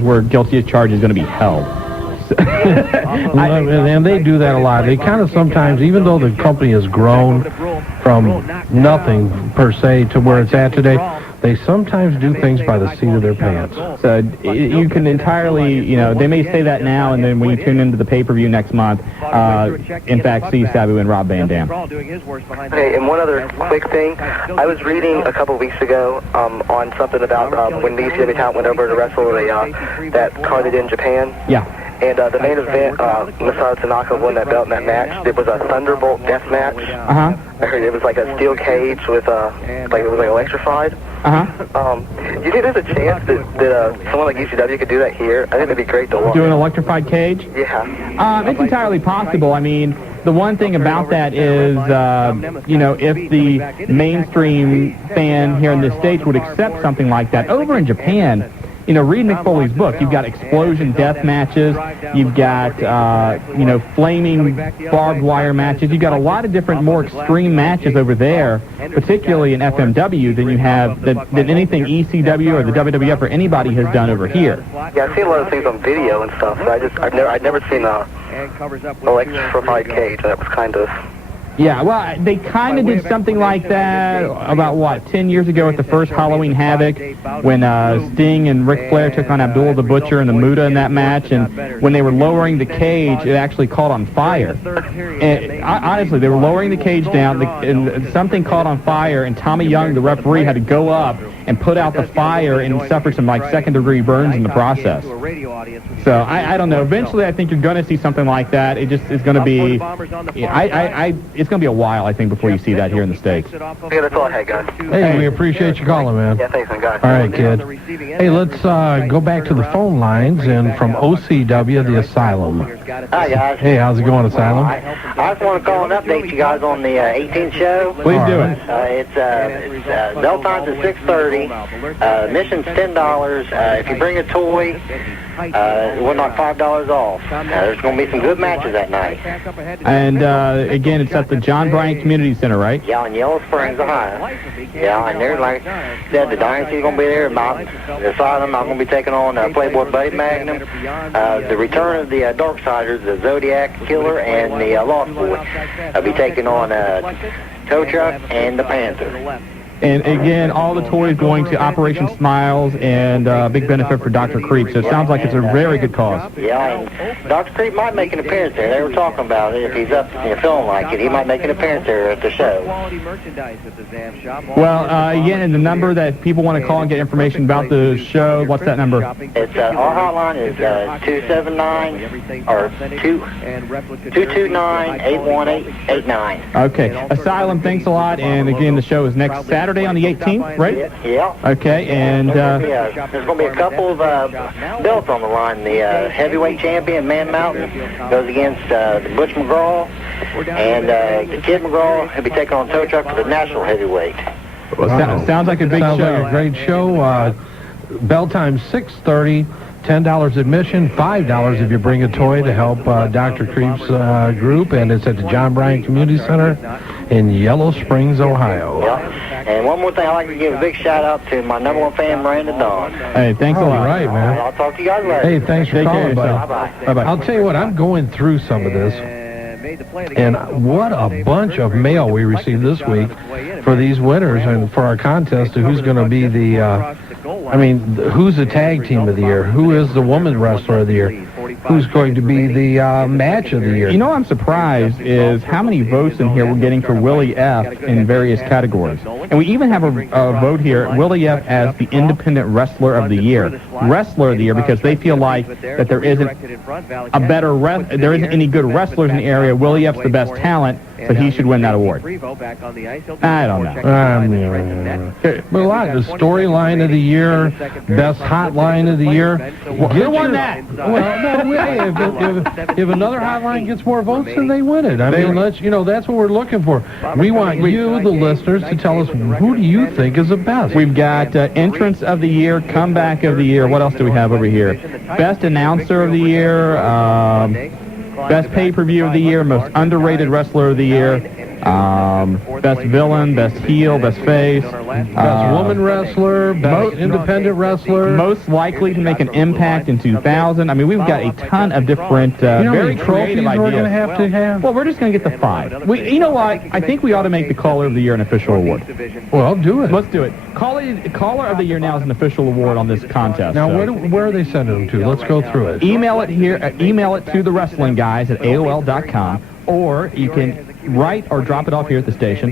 where guilty as charged is going to be held. And they do that a lot. They kind of sometimes, even though the company has grown from nothing per se to where it's at today, they sometimes do things by the seat of their pants. So you can entirely, they may say that now, and then when you tune into the pay-per-view next month, in fact, see Sabu and Rob Van Dam. Hey, and one other quick thing. I was reading a couple weeks ago on something about when WCW talent went over to wrestle that card they did in Japan. Yeah. And the main event, Masato Tanaka won that belt in that match. It was a Thunderbolt death match. Uh-huh. I heard it was like a steel cage with, it was electrified. Uh-huh. You think there's a chance that someone like WCW could do that here? I think it'd be great to watch. Do an electrified cage? Yeah. It's entirely possible. I mean, the one thing about that is, if the mainstream fan here in the States would accept something like that, over in Japan, read Mick Foley's book. You've got explosion death matches. You've got, flaming barbed wire matches. You've got a lot of different, more extreme matches over there, particularly in FMW, than you have than anything ECW or the WWF or anybody has done over here. Yeah, I've seen a lot of things on video and stuff. But I've never seen a electrified cage. That was kind of. Yeah, well, they kind of did something like that about, 10 years ago at the first Halloween Havoc when Sting and Ric Flair took on Abdullah the Butcher and the Muda in that match, and when they were lowering the cage, it actually caught on fire. And honestly, they were lowering the cage down, and something caught on fire, and Tommy Young, the referee, had to go up and put out the fire and suffered some, second-degree burns in the process. So, I don't know. Eventually, I think you're going to see something like that. It just is going to be... It's going to be a while, I think, before you see that here in the States. Yeah, that's all I had, guys. Hey, we appreciate you calling, man. Yeah, thanks, guys. All right, kid. Hey, let's go back to the phone lines, and from OCW, the Asylum. Hi, guys. Hey, how's it going, Asylum? I just want to call and update you guys on the 18th show. Please do it. It's bell times at 6:30. Admission's $10. If you bring a toy, we'll knock $5 off. There's going to be some good matches that night. And, again, it's at the John Bryant Community Center, right? Yeah, in Yellow Springs, Ohio. Yeah, and there's, like I said, the Dynasty's going to be there. The Asylum, I'm going to be taking on Playboy Buddy Magnum. The return of the Darksiders, the Zodiac Killer, and the Lost Boy. I'll be taking on Tow Truck and the Panther. And again, all the toys going to Operation Smiles and big benefit for Dr. Creep. So it sounds like it's a very good cause. Yeah, and Dr. Creep might make an appearance there. They were talking about it. If he's up and feeling like it, he might make an appearance there at the show. Well, again, and the number that people want to call and get information about the show, what's that number? It's our hotline is 229-818-89. Okay. Asylum, thanks a lot. And again, the show is next Saturday on the 18th, right? Yeah. Okay, and... there's going to be a couple of belts on the line. The heavyweight champion, Man Mountain, goes against Butch McGraw, and the Kid McGraw will be taking on Tow Truck for the national heavyweight. Well, sounds like a big show. Sounds like a great show. Bell time 6:30. $10 admission, $5 if you bring a toy to help Dr. Creep's group, and it's at the John Bryant Community Center in Yellow Springs, Ohio. Yeah. And one more thing, I'd like to give a big shout-out to my number one fan, Miranda Dawn. Hey, thanks a lot. All right, man. I'll talk to you guys later. Hey, thanks for calling, buddy. Bye-bye. Bye-bye. I'll tell you what, I'm going through some of this, and what a bunch of mail we received this week for these winners and for our contest of who's going to be the... who's the tag team of the year? Who is the woman wrestler of the year? Who's going to be the match of the year? You know what I'm surprised is how many votes in here we're getting for Willie F. in various categories. And we even have a vote here, Willie F. as the Independent Wrestler of the Year. Wrestler of the Year because they feel like that there isn't there isn't any good wrestlers in the area. Willie F.'s the best talent, so he should win that award. I don't know. But a lot of the storyline of the year, best hotline of the year. Who won that? Well, no, if another hotline gets more votes, then they win it. I mean, that's what we're looking for. We want you, the listeners, to tell us who do you think is the best. We've got entrance of the year, comeback of the year. What else do we have over here? Best announcer of the year, best pay-per-view of the year, most underrated wrestler of the year. Best villain, best heel, best face, best woman wrestler, best independent wrestler. Most likely to make an impact in 2000. I mean, we've got a ton of different, very creative ideas. We're going to have? Well, we're just going to get the 5. You know what? I think we ought to make the Caller of the Year an official award. Well, do it. Let's do it. Caller of the Year now is an official award on this contest. Now, where are they sending them to? Let's go through it. Email it here. Email it to the Wrestling Guys at AOL.com, or you can write or drop it off here at the station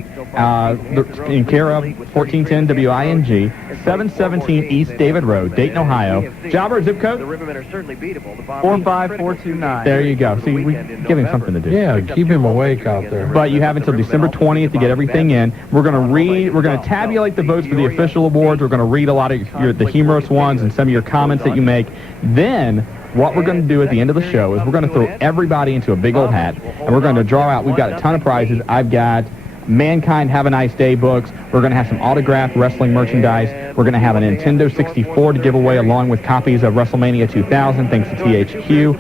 in care of 1410 WING, 717 East David Road, Dayton, Ohio. Jobber, zip code? 45429. There you go. See, we give him something to do. Yeah, keep him awake out there. But you have until December 20th to get everything in. We're going to tabulate the votes for the official awards. We're going to read a lot of the humorous ones and some of your comments that you make. Then what we're going to do at the end of the show is we're going to throw everybody into a big old hat, and we're going to draw out. We've got a ton of prizes. I've got Mankind Have a Nice Day books. We're going to have some autographed wrestling merchandise. We're going to have a Nintendo 64 to give away along with copies of WrestleMania 2000 thanks to THQ.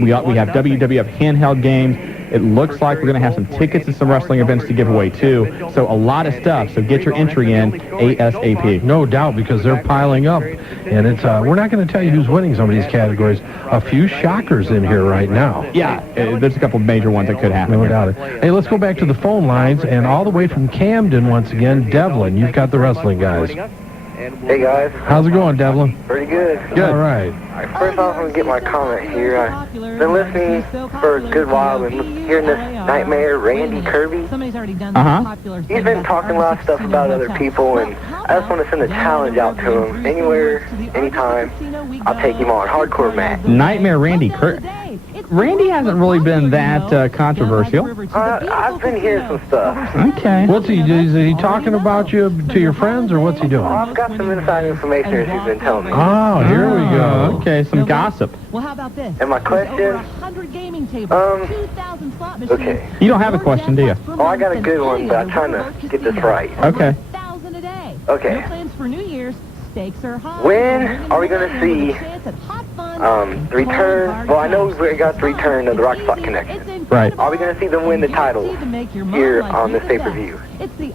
We have WWF handheld games. It looks like we're going to have some tickets to some wrestling events to give away, too. So a lot of stuff. So get your entry in ASAP. No doubt, because they're piling up. And it's we're not going to tell you who's winning some of these categories. A few shockers in here right now. Yeah, there's a couple of major ones that could happen. No doubt. Hey, let's go back to the phone lines. And all the way from Camden, once again, Devlin. You've got the Wrestling Guys. Hey, guys. How's it going, Devlin? Pretty good. Good. All right. First off, I'm going to get my comment here. I've been listening for a good while and hearing this Nightmare Randy Kirby. He's been talking a lot of stuff about other people, and I just want to send a challenge out to him. Anywhere, anytime, I'll take him on. Hardcore match. Nightmare Randy Kirby. Randy hasn't really been that controversial. I've been hearing some stuff. Okay. What's he doing? Is he talking about you to your friends, or what's he doing? I've got some inside information that he's been telling me. Oh, here we go. Okay, some gossip. Well, how about this? And my question? 100 gaming tables, 2,000 slot machines. Okay. You don't have a question, do you? Oh, I got a good one, but I'm trying to get this right. Okay. 1,000 a day. Okay. No plans for New Year's. Stakes are high. When are we going to see the return? Well, I know we got the return of the Rock Slot Connection. Right. Are we going to see them win the title here on this pay-per-view?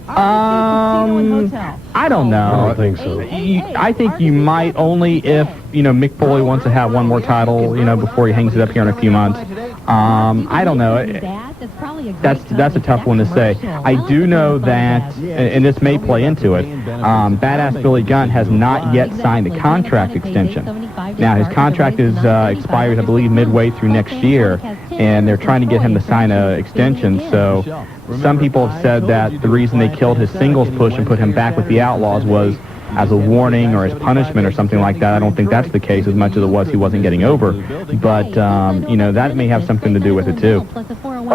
I don't know. I don't think so. I think you might only if, Mick Foley wants to have one more title, before he hangs it up here in a few months. I don't know. That's a tough one to say. I do know that, and this may play into it, Badass Billy Gunn has not yet signed a contract extension. Now, his contract expires, I believe, midway through next year, and they're trying to get him to sign an extension. So some people have said that the reason they killed his singles push and put him back with the Outlaws was as a warning or as punishment or something like that. I don't think that's the case as much as it was he wasn't getting over. But, that may have something to do with it, too. I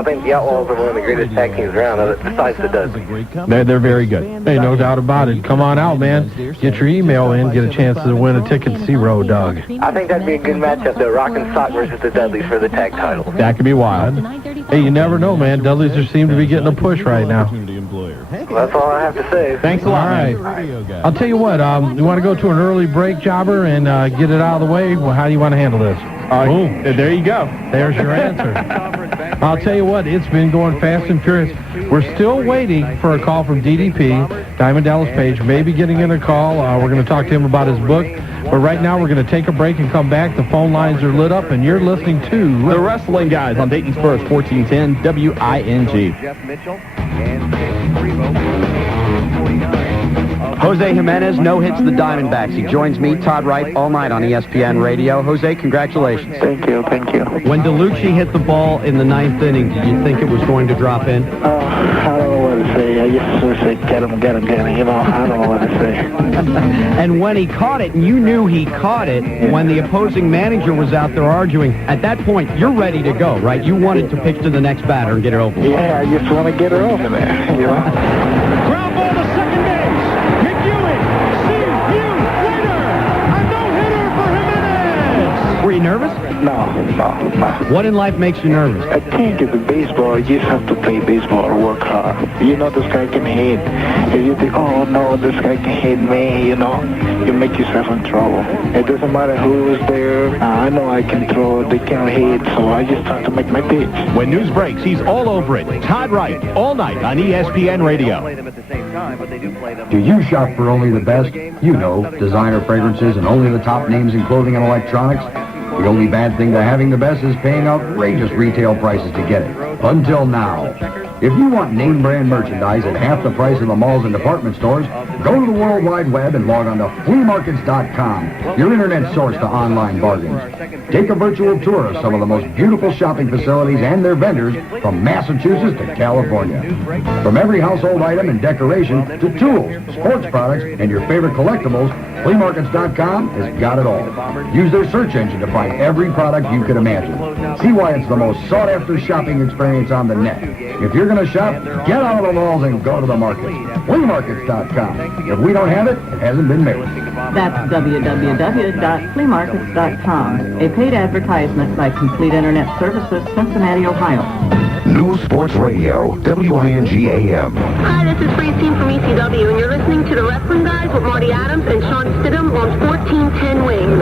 think the Outlaws are one of the greatest tag teams around, besides the Dudleys. They're very good. Hey, no doubt about it. Come on out, man. Get your email in. Get a chance to win a ticket to see Road Dogg. I think that'd be a good matchup, the Rockin' Sock versus the Dudleys for the tag title. That could be wild. Hey, you never know, man. Dudleys just seem to be getting a push right now. Well, that's all I have to say. Thanks a lot, all right. man. I'll tell you what, you want to go to an early break, Jobber, and get it out of the way? Well, how do you want to handle this? Boom. There you go. There's your answer. I'll tell you what, it's been going fast and furious. We're still waiting for a call from DDP, Diamond Dallas Page, maybe getting in a call. We're going to talk to him about his book. But right now, we're going to take a break and come back. The phone lines are lit up, and you're listening to The Wrestling Guys on Dayton's First, 1410 WING. Jose Jimenez no-hits the Diamondbacks. He joins me, Todd Wright, all night on ESPN Radio. Jose, congratulations. Thank you. When DeLucci hit the ball in the ninth inning, did you think it was going to drop in? I don't know what to say. I just sort of say, get him. I don't know what to say. And when he caught it, and you knew he caught it, when the opposing manager was out there arguing, at that point, you're ready to go, right? You wanted to pitch to the next batter and get it over with. Yeah, I just want to get her over there, Ground ball to second base. McEwen, C.U. winner. A no-hitter for Jimenez. Were you nervous? No. What in life makes you nervous? I think if the baseball, you just have to play baseball or work hard. You know this guy can hit. If you think, oh no, this guy can hit me, you know, you make yourself in trouble. It doesn't matter who is there. I know I can throw, they can hit, so I just have to make my pitch. When news breaks, he's all over it. Todd Wright, all night on ESPN Radio. Do you shop for only the best? You know, designer fragrances and only the top names in clothing and electronics. The only bad thing to having the best is paying outrageous retail prices to get it. Until now. If you want name brand merchandise at half the price of the malls and department stores, go to the World Wide Web and log on to fleamarkets.com, your internet source to online bargains. Take a virtual tour of some of the most beautiful shopping facilities and their vendors from Massachusetts to California. From every household item and decoration to tools, sports products, and your favorite collectibles, fleamarkets.com has got it all. Use their search engine to find every product you could imagine. See why it's the most sought-after shopping experience on the net. If you're going to shop, get out of the malls and go to the market. Fleamarkets.com. If we don't have it, it hasn't been made. That's www.fleamarkets.com. A paid advertisement by Complete Internet Services, Cincinnati, Ohio. News Sports Radio, WING-AM. Hi, this is Francine from ECW, and you're listening to The Wrestling Guys with Marty Adams and Shawn Stidham on 1410 Wings.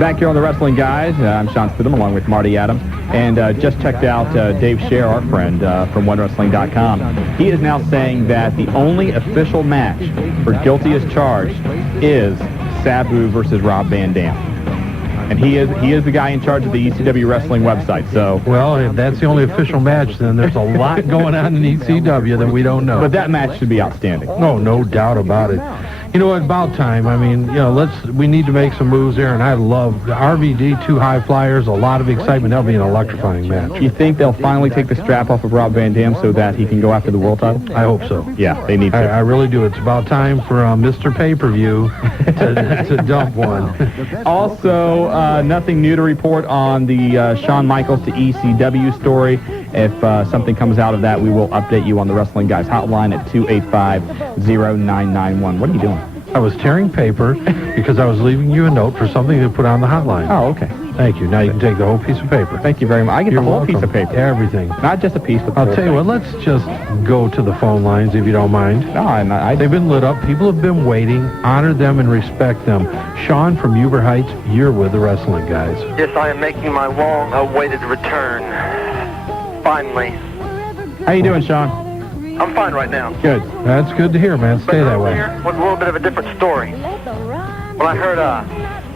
Back here on The Wrestling Guys, I'm Shawn Stidham along with Marty Adams, and just checked out Dave Scher, our friend from OneWrestling.com. He is now saying that the only official match for Guilty as Charged is Sabu versus Rob Van Dam. And he is the guy in charge of the ECW Wrestling website, so... Well, if that's the only official match, then there's a lot going on in ECW that we don't know. But that match should be outstanding. No doubt about it. You know, about time. I mean, you know, we need to make some moves there, and I love the RVD, two high flyers, a lot of excitement. That'll be an electrifying match. You think they'll finally take the strap off of Rob Van Dam so that he can go after the world title? I hope so. Yeah, they need to. I really do. It's about time for Mr. Pay-Per-View to dump one. Also, nothing new to report on the Shawn Michaels to ECW story. If something comes out of that, we will update you on the Wrestling Guys hotline at 285-0991. What are you doing? I was tearing paper because I was leaving you a note for something to put on the hotline. Oh, okay. Thank you. Now you can take the whole piece of paper. Thank you very much. I get You're the whole welcome. piece of paper. Everything. Not just a piece, but the I'll whole tell you thing. what, let's just go to the phone lines if you don't mind. No, They've been lit up. People have been waiting. Honor them and respect them. Shawn from Huber Heights, you're with the Wrestling Guys. Yes, I am making my long-awaited return. Finally. How you doing, Shawn? I'm fine right now. Good. That's good to hear, man. Stay that way. Here was a little bit of a different story. When I heard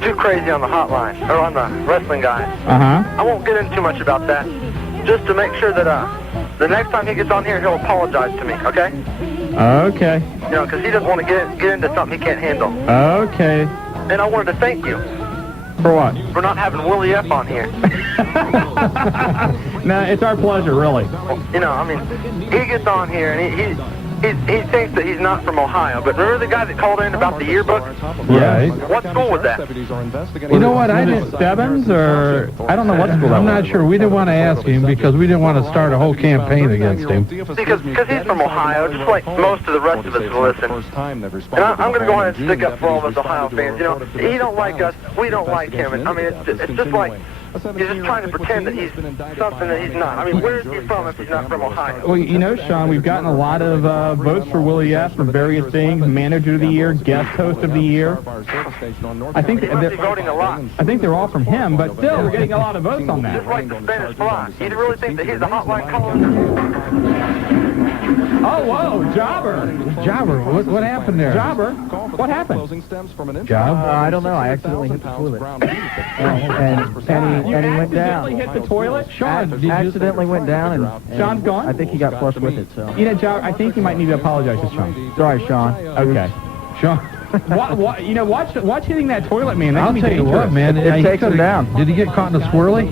Too Crazy on the hotline, or on the Wrestling Guys. Uh-huh. I won't get into too much about that. Just to make sure that the next time he gets on here, he'll apologize to me, okay? Okay. You know, because he doesn't want to get into something he can't handle. Okay. And I wanted to thank you. For what? For not having Willie F on here. No, it's our pleasure, really. You know, I mean, he gets on here and he thinks that he's not from Ohio, but remember the guy that called in about the yearbook? Yeah. What school was that? You know what? I didn't. Stebbins, or I don't know what school that I'm was. not sure. We didn't want to ask him because we didn't want to start a whole campaign against him. Because he's from Ohio, just like most of the rest of us who listen. And I'm going to go ahead and stick up for all of us Ohio fans. You know, he don't like us, we don't like him. And I mean, it's just like he's just trying to pretend that he's something that he's not. I mean, where is he from if he's not from Ohio? Well, you know, Shawn, we've gotten a lot of votes for Willie F. for various things: Manager of the Year, Guest Host of the Year. I think He must be voting a lot. I think they're all from him, but still, we're getting a lot of votes on that. Just like the Spanish Fly. You really think that he's the hotline caller? Oh, whoa, Jobber. Jobber, what happened there? Jobber, what happened? Job? I don't know. I accidentally hit the toilet. and he went down. Accidentally hit the toilet? Sean, did you Accidentally went down, and Sean's gone? I think he got flushed with it. So You know, Jobber, I think you might need to apologize to Sean. sorry, Sean. Okay. Sean. You know, watch hitting that toilet, man. That I'll can be tell you dangerous. what, man. It takes him down. Did he get caught in a swirly?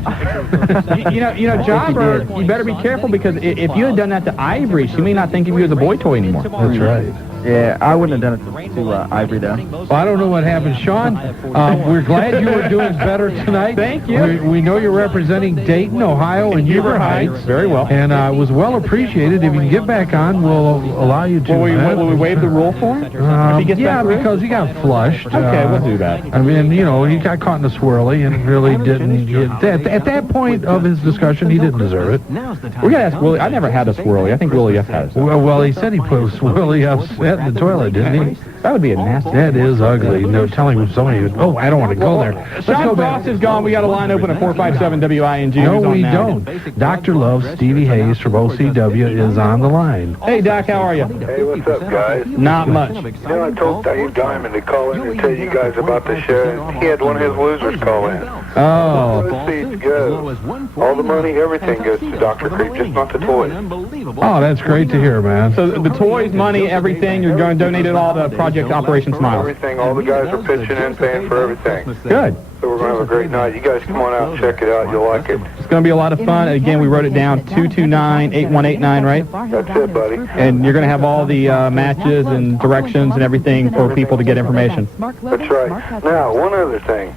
you know, Jobber, you better be careful because if you had done that to Ivory, she may not think of you as a boy toy anymore. That's right. Yeah, I wouldn't have done it to Ivory, though. Well, I don't know what happened. Shawn, we're glad you were doing better tonight. Thank you. We know you're representing Dayton, Ohio, and Huber Heights. Very well. And it was well appreciated. If you can get back on, we'll allow you to. Will we waive the rule for him? Yeah, because he got flushed. Okay, we'll do that. I mean, you know, he got caught in a swirly and really didn't. At that point of his discussion, he didn't deserve it. We got to ask Willie. I never had a swirly. I think Willie F. had it. Well, he said he put a swirly upset in the toilet, didn't he? That would be a nasty. That is ugly. No, telling somebody, oh, I don't want to go there. Shawn Frost is gone. We got a line open at 457 WING. No, we don't. Dr. Love, Stevie Hayes from OCW is on the line. Hey, Doc, how are you? Hey, what's up, guys? Not much. You know, I told Dave Diamond to call in and tell you guys about the show. He had one of his losers call in. Oh. Proceeds go. All the money, everything goes to Dr. Creek, just not the toys. Oh, that's great to hear, man. So the toys, money, everything, you're going to donate it all to Project Operation Smile. Everything, all the guys are pitching in, paying for everything. Good. So we're going to have a great night. You guys come on out and check it out. You'll like it. It's going to be a lot of fun. Again, we wrote it down, 229-8189, right? That's it, buddy. And you're going to have all the matches and directions and everything for people to get information. That's right. Now, one other thing.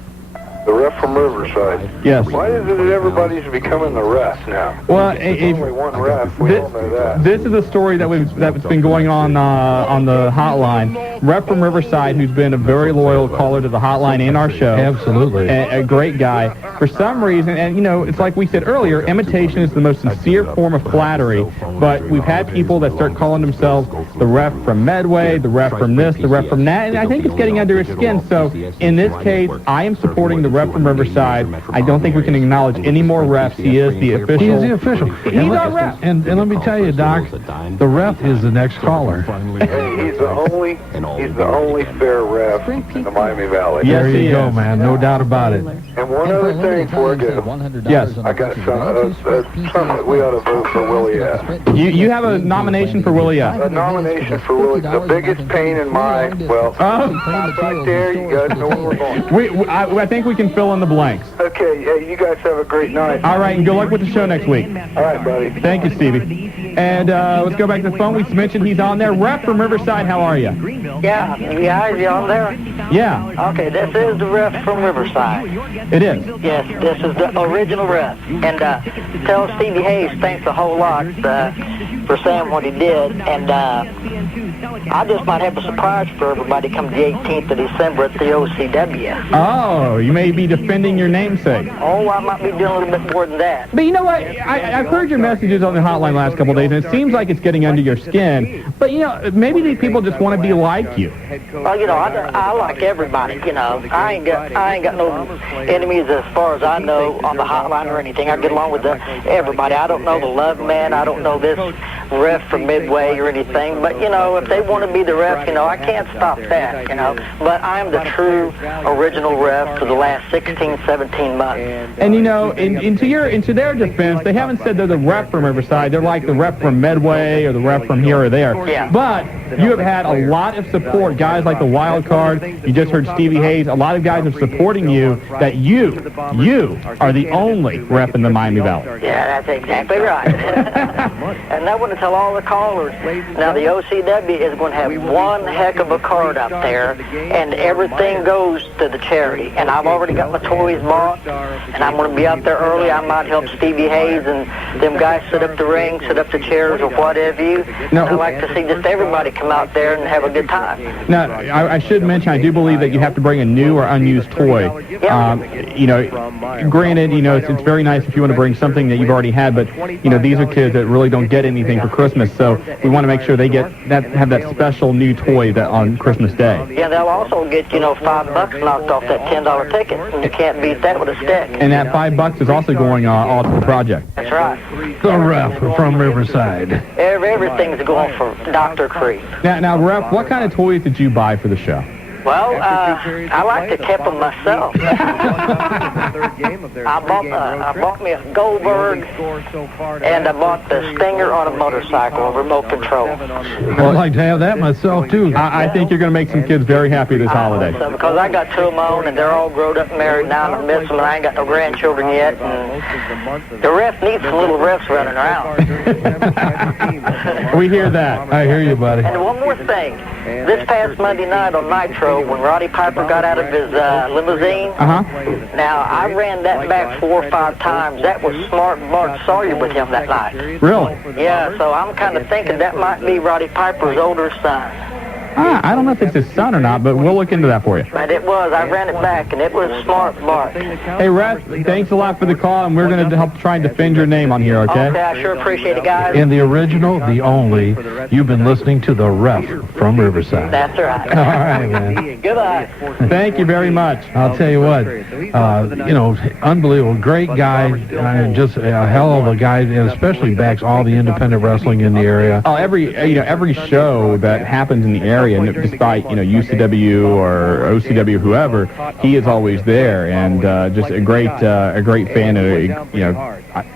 The ref from Riverside. Yes. Why is it that everybody's becoming the ref now? Well, There's only one ref. We all know that. This is a story that's been going on the hotline. Ref from Riverside, who's been a very loyal caller to the hotline and our show. Absolutely. A great guy. For some reason, and you know, it's like we said earlier, imitation is the most sincere form of flattery. But we've had people that start calling themselves the ref from Medway, the ref from this, the ref from that, and I think it's getting under his skin. So in this case, I am supporting the ref from Riverside. I don't think we can acknowledge any more refs. He is the official. He is the official. He's our ref. And let me tell you, Doc, the ref is the next caller. Hey, he's the only fair ref in the Miami Valley. Yes, there you go, man. No doubt about it. And one other thing before I go. Yes. I got something that we ought to vote for Willie F. You have a nomination for Willie F. A nomination for Willie. The biggest pain in my, right there, you guys know where we're going. I think we can fill in the blanks. Okay, hey, you guys have a great night. All right, and good luck with the show next week. All right, buddy. Thank you, Stevie. And let's go back to the phone. We mentioned he's on there. Ref from Riverside, how are you? Yeah, is he on there? Yeah. Okay, this is the ref from Riverside. It is? Yes, this is the original ref. And tell Stevie Hayes thanks a whole lot for saying what he did. And I just might have a surprise for everybody come the 18th of December at the OCW. Oh, you may be defending your namesake. Oh, I might be doing a little bit more than that. But you know what? I've heard your messages on the hotline last couple of days, and it seems like it's getting under your skin. But, you know, maybe these people just want to be like you. Well, you know, I like everybody, you know. I ain't got no enemies as far as I know on the hotline or anything. I get along with everybody. I don't know the Love Man. I don't know this ref from Midway or anything. But, you know, if they want to be the ref, you know, I can't stop that, you know. But I am the true original ref for the last 16, 17 months. And, you know, into their defense, they haven't said they're the ref from Riverside. They're like the ref from Medway or the ref from here or there. Yeah. But you have had a lot of support, guys like the Wild Card. You just heard Stevie Hayes. A lot of guys are supporting you that you are the only ref in the Miami Valley. Yeah, that's exactly right. And I want to tell all the callers, now the OCW is going to have one heck of a card up there, and everything goes to the charity. And I've already got my toys bought, and I'm going to be out there early. I might help Stevie Hayes and them guys set up the ring, set up the chairs, or whatever you. No, I'd like to see just everybody come out there and have a good time. Now, I should mention, I do believe that you have to bring a new or unused toy. You know, granted, you know, it's very nice if you want to bring something that you've already had, but, you know, these are kids that really don't get anything for Christmas, so we want to make sure they have that special new toy on Christmas Day. Yeah, they'll also get, you know, $5 knocked off that $10 ticket, and you can't beat that with a stick. And that $5 is also going all to the project. That's right. The ref from Riverside. Everything's going for Dr. Creek. Now, Ref, what kind of toys did you buy for the show? Well, I like to keep them myself. I bought me a Goldberg, and I bought the Stinger on a motorcycle, remote control. Well, I'd like to have that myself, too. I think you're going to make some kids very happy this holiday. So, because I got 2 of my own, and they're all grown up and married now, and I miss them, and I ain't got no grandchildren yet. And the ref needs some little refs running around. We hear that. I hear you, buddy. And one more thing. This past Monday night on Nitro, when Roddy Piper got out of his limousine, now I ran that back 4 or 5 times. That was Smart Bart Sawyer with him that night. Really? Yeah, so I'm kind of thinking that might be Roddy Piper's older son. I don't know if it's his son or not, but we'll look into that for you. But it was. I ran it back, and it was Smart Bart. Hey, Ref, thanks a lot for the call, and we're going to help try and defend your name on here, okay? Okay, I sure appreciate it, guys. In the original, the only, you've been listening to the Ref from Riverside. That's right. All right, man. Goodbye. Thank you very much. I'll tell you what, unbelievable, great guy, just a hell of a guy, and especially backs all the independent wrestling in the area. Oh, every show that happens in the area, despite UCW or OCW, whoever, he is always there, and just a great fan.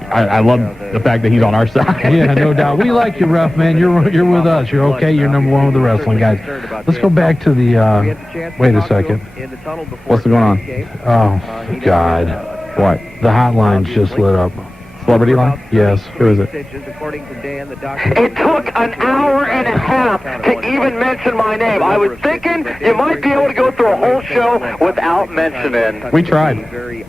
I love the fact that he's on our side. Yeah, no doubt. We like you, Ref, man. You're with us. You're okay. You're number 1 with the wrestling guys. Let's go back to the. Wait a second. What's going on? Oh God! What? The hotline's just lit up. Celebrity line? Yes. Who is it? It took an hour and a half to even mention my name. I was thinking you might be able to go through a whole show without mentioning. We tried. You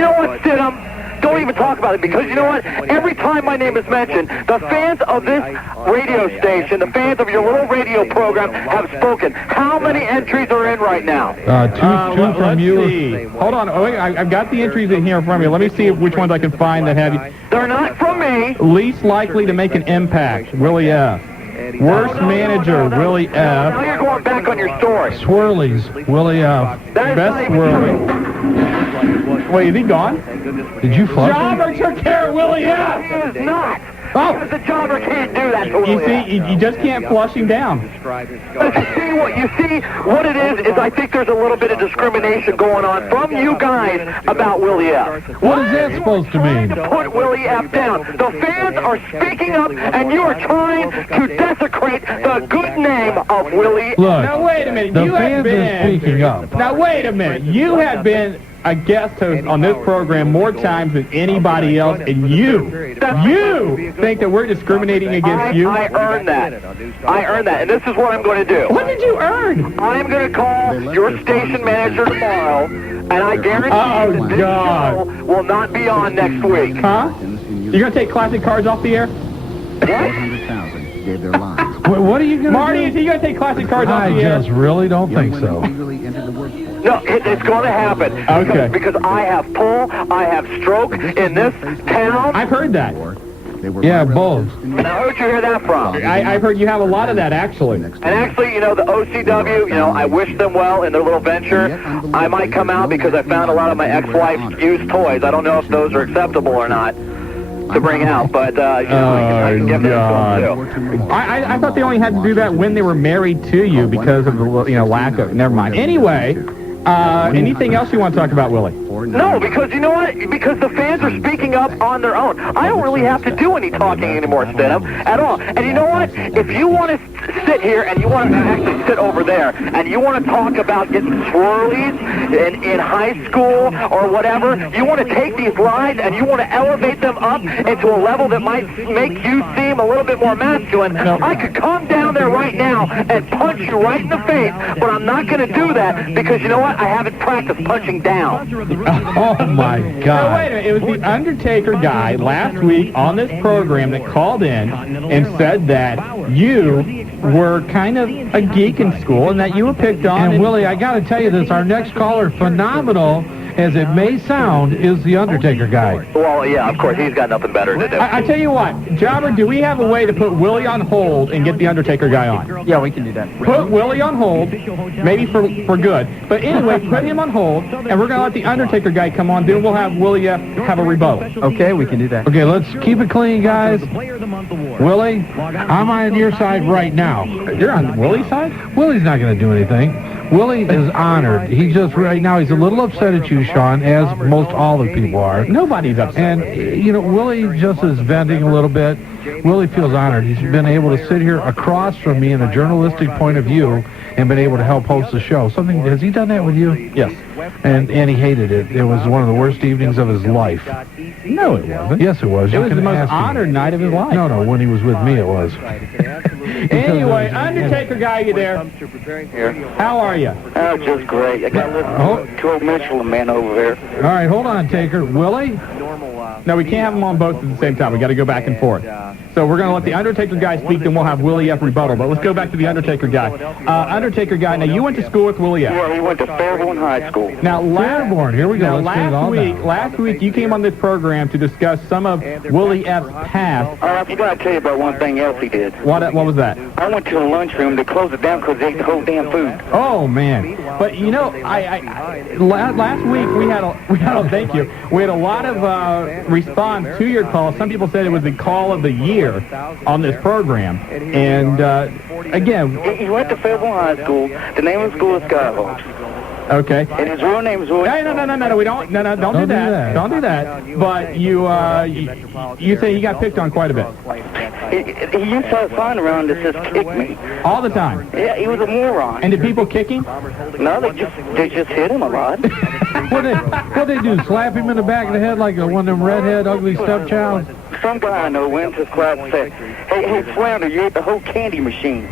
know what, Stidham? Don't even talk about it, because you know what? Every time my name is mentioned, the fans of this radio station, the fans of your little radio program have spoken. How many entries are in right now? Two from you. See. Hold on. Oh, wait, I've got the entries in here from you. Let me see which ones I can find that have you. They're not from me. Least likely to make an impact, Willie F. Worst manager, Willie F. Now you're going back on your story. Swirlies, Willie F. Best swirly. Wait, is he gone? Did you flush him? Jobber took care of Willie F. He is not. Oh. Because the jobber can't do that to You see, you just can't flush him down. But you see what it is I think there's a little bit of discrimination going on from you guys about Willie F. What is that supposed to mean? To put Willie F down. The fans are speaking up, and you are trying to desecrate the good name of Willie. Look, now wait a minute. the You have fans are speaking up. Now wait a minute. You have been a guest host on this program more times than anybody else, and you think that we're discriminating against you? I earned that. And this is what I'm going to do. What did you earn? I'm going to call your station manager tomorrow, and I guarantee you that this show will not be on next week. Huh? You're going to take classic cars off the air? What are you going to do? Marty, is he going to take classic cars off the air? I just really don't think so. No, it's going to happen. Okay. Because I have pull, I have stroke in this town. I've heard that. Yeah, both. Now, who'd you hear that from? I've heard you have a lot of that, actually. And actually, the OCW, I wish them well in their little venture. I might come out because I found a lot of my ex-wife's used toys. I don't know if those are acceptable or not to bring out, but I can give them to them too. I thought they only had to do that when they were married to you because of the lack of. Never mind. Anyway, anything else you want to talk about, Willie? No, because you know what? Because the fans are speaking up on their own. I don't really have to do any talking anymore, Stidham, at all. And you know what? If you want to sit here and you want to actually sit over there and you want to talk about getting swirlies in high school or whatever, you want to take these lines and you want to elevate them up into a level that might make you seem a little bit more masculine, I could come down there right now and punch you right in the face, but I'm not going to do that because you know what? I haven't practiced punching down. Oh, my God. No, wait a minute. It was the Undertaker guy last week on this program that called in and said that you were kind of a geek in school and that you were picked on. And Willie, I got to tell you this. Our next caller, phenomenal as it may sound, is the Undertaker guy. Well, yeah, of course. He's got nothing better to do. I tell you what, Jobber, do we have a way to put Willie on hold and get the Undertaker guy on? Yeah, we can do that. Put Willie on hold, maybe for good. But anyway, put him on hold, and we're going to let the Undertaker guy come on. Then we'll have Willie have a rebuttal. Okay, we can do that. Okay, let's keep it clean, guys. Willie, I'm on your side right now. You're on Willie's side? Willie's not going to do anything. Willie is honored. He just, right now, he's a little upset at you, Shawn, as most all the people are. Nobody's upset. And, you know, Willie just is venting a little bit. Willie feels honored. He's been able to sit here across from me in a journalistic point of view and been able to help host the show. Has he done that with you? Yes. And he hated it. It was one of the worst evenings of his life. No, it wasn't. Yes, it was. It was the most honored night of his life. No, when he was with me, it was. Anyway, Undertaker guy, you there? How are you? Oh, just great. I got to listen to a Michelin man over there. All right, hold on, Taker. Willie? No, we can't have them on both at the same time. We got to go back and forth. So we're going to let the Undertaker guy speak, then we'll have Willie F. rebuttal. But let's go back to the Undertaker guy. Undertaker guy, now you went to school with Willie F. Yeah, he went to Fairborn High School. Now, Fairborn, here we go. Last week you came on this program to discuss some of Willie F.'s past. I forgot to tell you about one thing else he did. What was that? I went to the lunchroom to close it down because they ate the whole damn food. Oh, man. But, you know, last week we had a lot of response to your call. Some people said it was the call of the year on this program. And, again... He went to Fairborn High School. The name of the school is Skyhawks. Okay. And his real name is Willie. No, we don't. No, don't do that. Don't do that. But you say he got picked on quite a bit. He used to have a sign around that says "kick me" all the time. Yeah, he was a moron. And did people kick him? No, they just hit him a lot. What they do? Slap him in the back of the head like one of them redhead ugly stepchilds? Some guy I know went to his class and said, "Hey, Flounder, you ate the whole candy machine."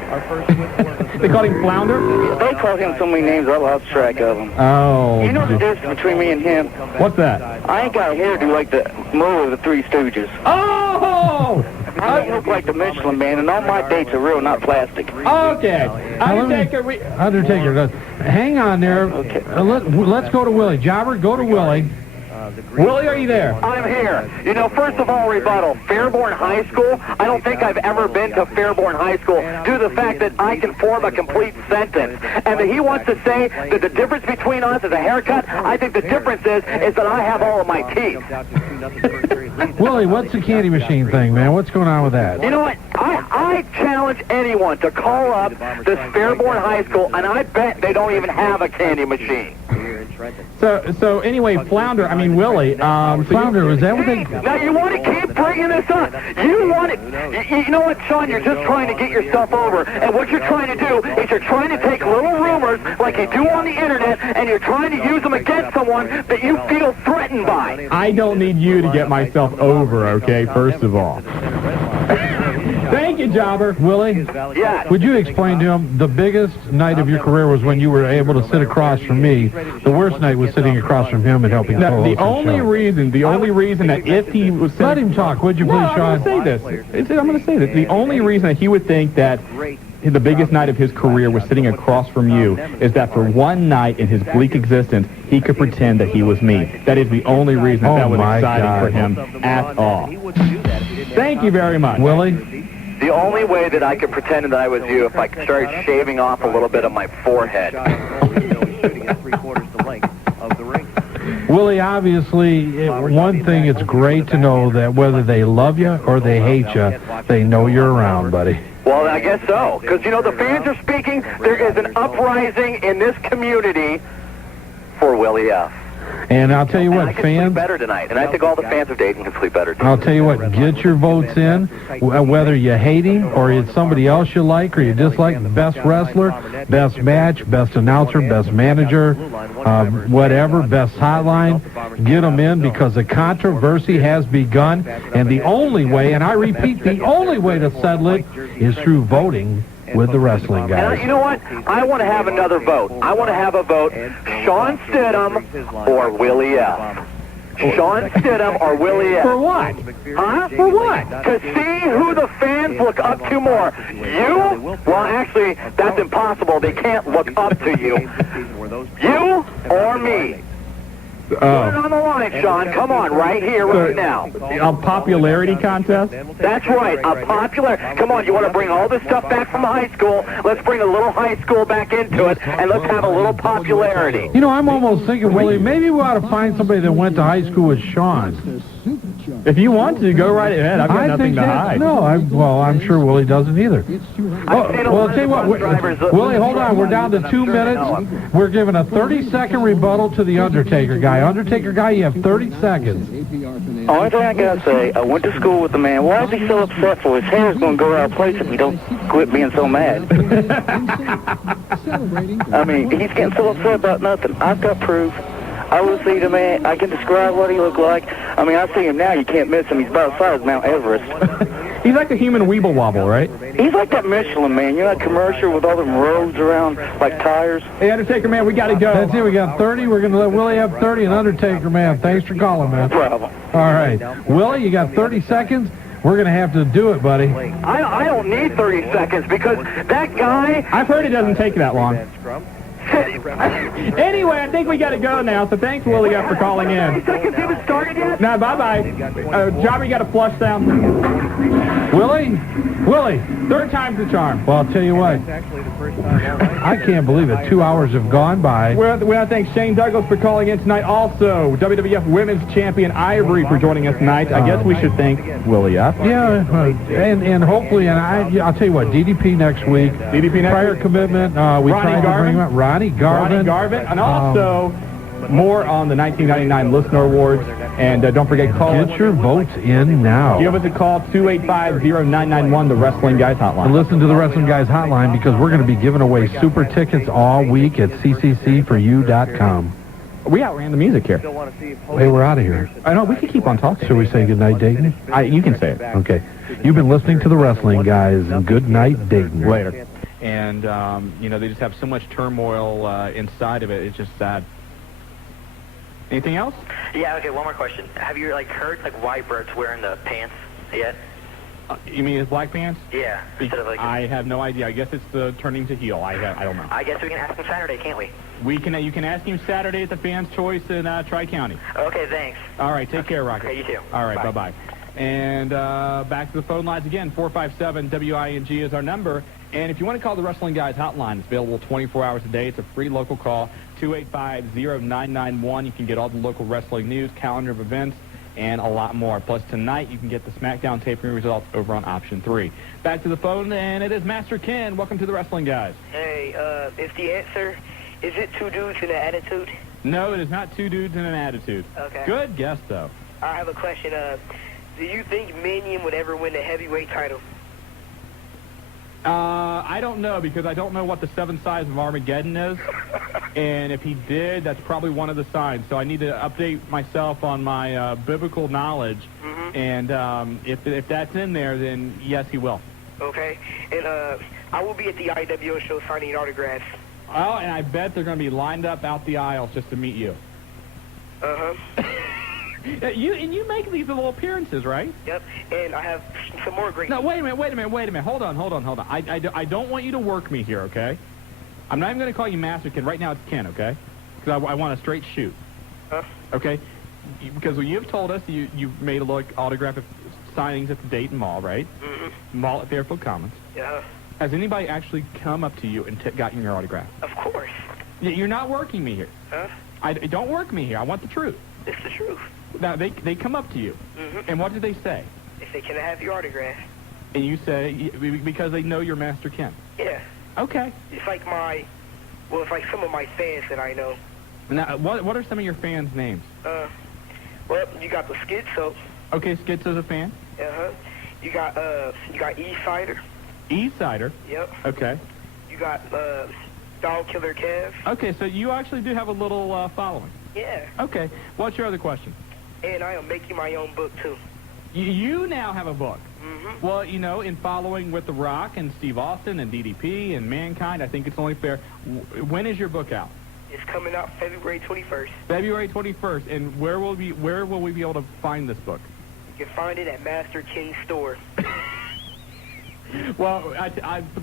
They called him Flounder? They called him so many names I lost track of them. Oh. You know the difference between me and him? What's that? I ain't got a hairdo like the Mo of the Three Stooges. Oh! I look like the Michelin man, and all my dates are real, not plastic. Okay. Undertaker, hang on there. Okay. Let's go to Willie. Jobber, go to Willie. Willie, are you there? I'm here. You know, first of all, rebuttal. Fairborn High School, I don't think I've ever been to Fairborn High School due to the fact that I can form a complete sentence. And that he wants to say that the difference between us is a haircut. I think the difference is that I have all of my teeth. Willie, what's the candy machine thing, man? What's going on with that? You know what? I challenge anyone to call up this Fairborn High School, and I bet they don't even have a candy machine. So anyway, Willie, Flounder, is that what they... Now, you want to keep bringing this up. You want it... You know what, Shawn? You're just trying to get yourself over. And what you're trying to do is you're trying to take little rumors like you do on the Internet, and you're trying to use them against someone that you feel threatened by. I don't need you to get myself over, okay, first of all. Thank you, Jobber. Willie? Yeah. Would you explain to him the biggest night of your career was when you were able to sit across from me? The worst night was sitting across from him and helping co-host the only reason that if he was... Let him talk, would you please, Shawn? I'm going to say this. The only reason that he would think that the biggest night of his career was sitting across from you is that for one night in his bleak existence, he could pretend that he was me. That is the only reason that was exciting for him at all. Thank you very much. Willie? The only way that I could pretend that I was you if I started shaving off a little bit of my forehead. Willie, obviously, one thing, it's great to know that whether they love you or they hate you, they know you're around, buddy. Well, I guess so, because, you know, the fans are speaking. There is an uprising in this community for Willie F. And I'll tell you what, I can fans... sleep better tonight, and I think all the fans of Dayton can sleep better tonight. I'll tell you what, get your votes in, whether you hate him or it's somebody else you like or you dislike, best wrestler, best match, best announcer, best manager, whatever, best hotline, get them in because the controversy has begun, and the only way, and I repeat, the only way to settle it is through voting with the wrestling guys. And you know what? I want to have another vote. I want to have a vote, Shawn Stidham or Willie F. Shawn Stidham or Willie F. For what? Huh? For what? To see who the fans look up to more. You? Well, actually, that's impossible. They can't look up to you. You or me? Put it on the line, Shawn. Come on, right here, right now. A popularity contest? That's right, a popular. Come on, you want to bring all this stuff back from high school? Let's bring a little high school back into it, and let's have a little popularity. You know, I'm almost thinking, Willie, maybe we ought to find somebody that went to high school with Shawn. If you want to, go right ahead. I've got nothing to hide. No, I'm sure Willie doesn't either. Well, I'll tell you what, Willie, hold on. We're down to 2 minutes. We're giving a 30-second rebuttal to the Undertaker guy. Undertaker guy, you have 30 seconds. Only thing I gotta say, I went to school with the man. Why is he so upset for? His hair's gonna go out of place if he don't quit being so mad. I mean, he's getting so upset about nothing. I've got proof. I will see the man. I can describe what he looked like. I mean, I see him now. You can't miss him. He's about the size of Mount Everest. He's like a human weeble wobble, right? He's like that Michelin man. You know that commercial with all them roads around like tires? Hey, Undertaker man, we got to go. That's it. We got 30. We're going to let Willie have 30. And Undertaker man, thanks for calling, man. No problem. All right. Willie, you got 30 seconds. We're going to have to do it, buddy. I don't need 30 seconds because that guy... I've heard it doesn't take that long. Anyway, I think we got to go now, so thanks, Willie, for calling in. 30 seconds even started yet? No, bye-bye. Jobber, you got a flush sound? Willie, third time's the charm. Well, I'll tell you what. I can't believe it. 2 hours have gone by. We want to thank Shane Douglas for calling in tonight. Also, WWF Women's Champion Ivory for joining us tonight. I guess we should thank Willie up. Yeah, and hopefully, and I'll tell you what, DDP next week. DDP next prior week. Commitment. We tried to bring him up. Ronnie Garvin. And also more on the 1999 Listener Awards. And don't forget, get your votes in now. Give us a call, 285-0991, the Wrestling Guys Hotline. And listen to the Wrestling Guys Hotline because we're going to be giving away super tickets all week at cccforyou.com. We outran the music here. Hey, we're out of here. I know, we can keep on talking. Should we say goodnight, Dayton? You can say it. Okay. You've been listening to the Wrestling Guys, and good night, Dayton. Later. And, they just have so much turmoil inside of it. It's just sad. Anything else? Yeah, okay, one more question. Have you, heard, why Bert's wearing the pants yet? You mean his black pants? Yeah. Instead of, I have no idea. I guess it's the turning to heel. I don't know. I guess we can ask him Saturday, can't we? You can ask him Saturday at the Fans' Choice in Tri-County. Okay, thanks. All right, take care, Rocket. Okay, you too. All right, bye-bye. And back to the phone lines again. 457-WING is our number. And if you want to call the Wrestling Guys Hotline, it's available 24 hours a day. It's a free local call, 285-0991. You can get all the local wrestling news, calendar of events, and a lot more. Plus, tonight, you can get the SmackDown taping results over on Option 3. Back to the phone, and it is Master Ken. Welcome to the Wrestling Guys. Hey, is the answer, is it two dudes in an attitude? No, it is not two dudes in an attitude. Okay. Good guess, though. I have a question. Do you think Minion would ever win the heavyweight title? I don't know, because I don't know what the 7 sides of Armageddon is. And if he did, that's probably one of the signs. So I need to update myself on my biblical knowledge. Mm-hmm. And if that's in there, then yes, he will. Okay. And I will be at the IWO show signing autographs. Oh, and I bet they're going to be lined up out the aisles just to meet you. Uh-huh. You make these little appearances, right? Yep, and I have some more great... No, wait a minute. Hold on. I don't want you to work me here, okay? I'm not even going to call you Master Ken. Right now it's Ken, okay? Because I want a straight shoot. Huh? Okay? Because you've told us you've made autograph signings at the Dayton Mall, right? Mm-hmm. Mall at Fairfield Commons. Yeah. Has anybody actually come up to you and gotten your autograph? Of course. You're not working me here. Huh? Don't work me here. I want the truth. It's the truth. Now, they come up to you, and what did they say? They say, can I have your autograph? And you say, because they know you're Master Ken. Yeah. Okay. It's like it's like some of my fans that I know. Now, what are some of your fans' names? Well, you got the Schizo. Okay, Schizo's a fan. Uh-huh. You got E-Sider. E-Sider? Yep. Okay. You got Dog Killer Kev. Okay, so you actually do have a little following. Yeah. Okay. What's your other question? And I am making my own book, too. You now have a book. Mm-hmm. Well, in following with The Rock and Steve Austin and DDP and Mankind, I think it's only fair. When is your book out? It's coming out February 21st. February 21st. And where will we be able to find this book? You can find it at Master Ken's store. Well,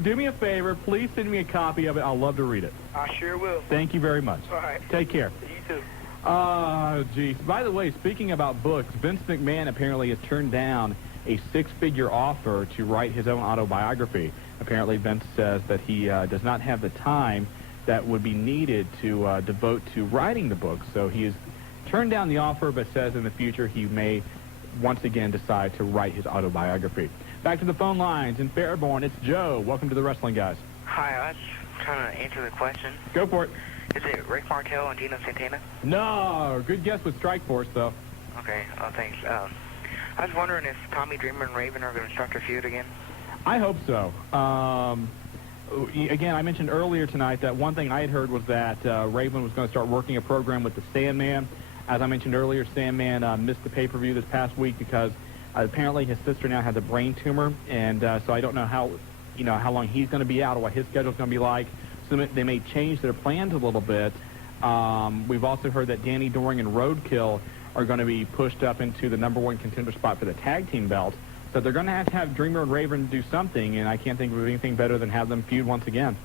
do me a favor. Please send me a copy of it. I'll love to read it. I sure will. Thank you very much. All right. Take care. You too. Geez. By the way, speaking about books, Vince McMahon apparently has turned down a six-figure offer to write his own autobiography. Apparently, Vince says that he does not have the time that would be needed to devote to writing the book. So he has turned down the offer, but says in the future he may once again decide to write his autobiography. Back to the phone lines in Fairborn. It's Joe. Welcome to the Wrestling Guys. Hi, I was trying to answer the question. Go for it. Is it Rick Martel and Dino Santana? No. Good guess with Strikeforce, though. Okay, thanks. I was wondering if Tommy Dreamer and Raven are going to start their feud again. I hope so. Again, I mentioned earlier tonight that one thing I had heard was that Raven was going to start working a program with the Sandman. As I mentioned earlier, Sandman missed the pay-per-view this past week because apparently his sister now has a brain tumor, and so I don't know how long he's going to be out or what his schedule's going to be like. So they may change their plans a little bit. We've also heard that Danny Doring and Roadkill are going to be pushed up into the #1 contender spot for the tag team belt. So they're going to have Dreamer and Raven do something, and I can't think of anything better than have them feud once again.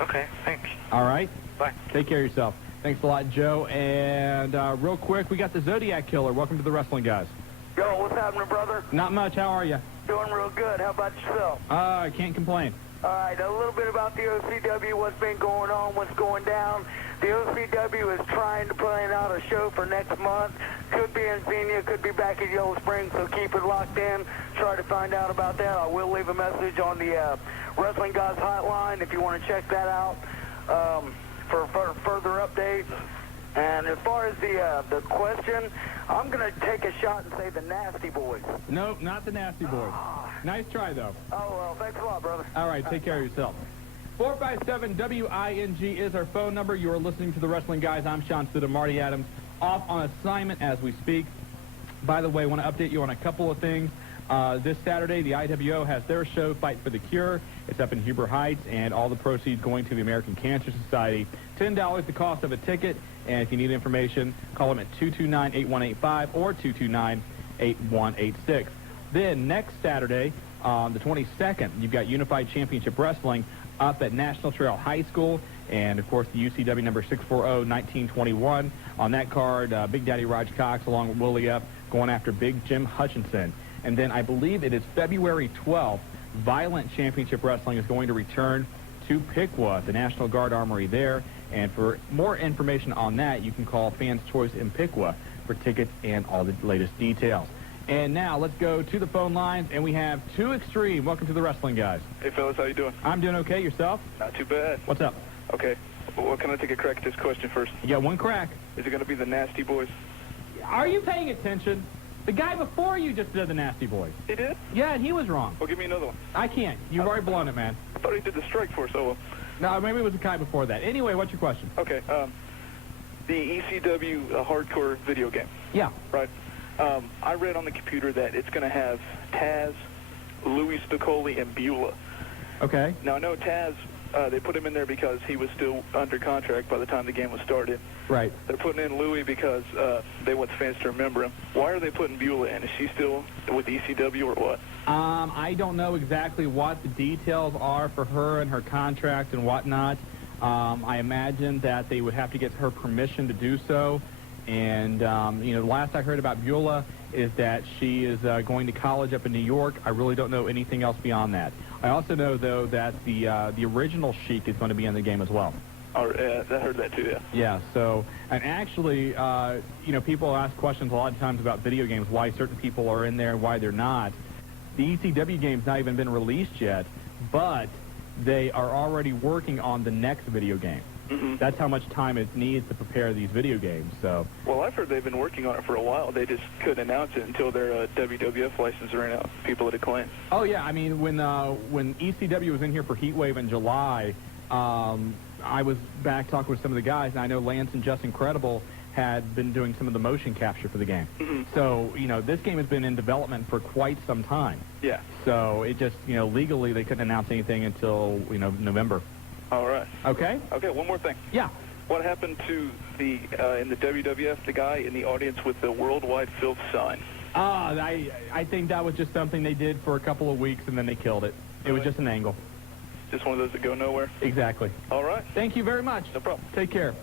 Okay, thanks. All right? Bye. Take care of yourself. Thanks a lot, Joe. And real quick, we got the Zodiac Killer. Welcome to the Wrestling Guys. Yo, what's happening, brother? Not much. How are you? Doing real good. How about yourself? I can't complain. All right, a little bit about the OCW, what's been going on, what's going down. The OCW is trying to plan out a show for next month. Could be in Xenia, could be back at Yellow Springs, so keep it locked in. Try to find out about that. I will leave a message on the Wrestling Guys hotline if you want to check that out for further updates. And as far as the question, I'm going to take a shot and say the Nasty Boys. Nope, not the Nasty Boys. Nice try, though. Oh, well, thanks a lot, brother. All right, take care of yourself. 457-WING is our phone number. You are listening to the Wrestling Guys. I'm Shawn Stidham, Marty Adams, off on assignment as we speak. By the way, I want to update you on a couple of things. This Saturday, the IWO has their show, Fight for the Cure. It's up in Huber Heights, and all the proceeds going to the American Cancer Society. $10 the cost of a ticket, and if you need information, call them at 229-8185 or 229-8186. Then next Saturday, on the 22nd, you've got Unified Championship Wrestling up at National Trail High School, and of course the UCW number 640-1921. On that card, Big Daddy Raj Cox along with Willie F going after Big Jim Hutchinson. And then I believe it is February 12th, Violent Championship Wrestling is going to return to Piqua, the National Guard Armory there. And for more information on that, you can call Fans Choice in Piqua for tickets and all the latest details. And now let's go to the phone lines, and we have Too Extreme. Welcome to the Wrestling Guys. Hey, fellas, how you doing? I'm doing okay. Yourself? Not too bad. What's up? Okay. Well, can I take a crack at this question first? You got one crack. Is it going to be the Nasty Boys? Are you paying attention? The guy before you just did the Nasty Boys. He did? Yeah, and he was wrong. Well, give me another one. I can't. You've already blown it, man. I thought he did the Strikeforce, so well. No, maybe it was the guy before that. Anyway, what's your question? Okay, the ECW hardcore video game. Yeah. Right. I read on the computer that it's going to have Taz, Louis Spicoli, and Beulah. Okay. Now, I know Taz, they put him in there because he was still under contract by the time the game was started. Right. They're putting in Louis because they want the fans to remember him. Why are they putting Beulah in? Is she still with ECW or what? I don't know exactly what the details are for her and her contract and whatnot. I imagine that they would have to get her permission to do so. And, the last I heard about Beulah is that she is going to college up in New York. I really don't know anything else beyond that. I also know, though, that the original Sheik is going to be in the game as well. Oh, yeah, I heard that too, yeah. Yeah, so, and actually, people ask questions a lot of times about video games, why certain people are in there and why they're not. The ECW game's not even been released yet, but they are already working on the next video game. Mm-hmm. That's how much time it needs to prepare these video games. So. Well, I've heard they've been working on it for a while. They just couldn't announce it until their WWF license ran out. People had claimed. Oh yeah, I mean when ECW was in here for Heatwave in July, I was back talking with some of the guys, and I know Lance and Just Incredible had been doing some of the motion capture for the game. Mm-hmm. So this game has been in development for quite some time. Yeah. So it just legally they couldn't announce anything until November. All right. Okay. Okay, one more thing. Yeah. What happened to the in the WWF, the guy in the audience with the Worldwide Filth sign? I think that was just something they did for a couple of weeks, and then they killed it. It was just an angle. Just one of those that go nowhere? Exactly. All right. Thank you very much. No problem. Take care.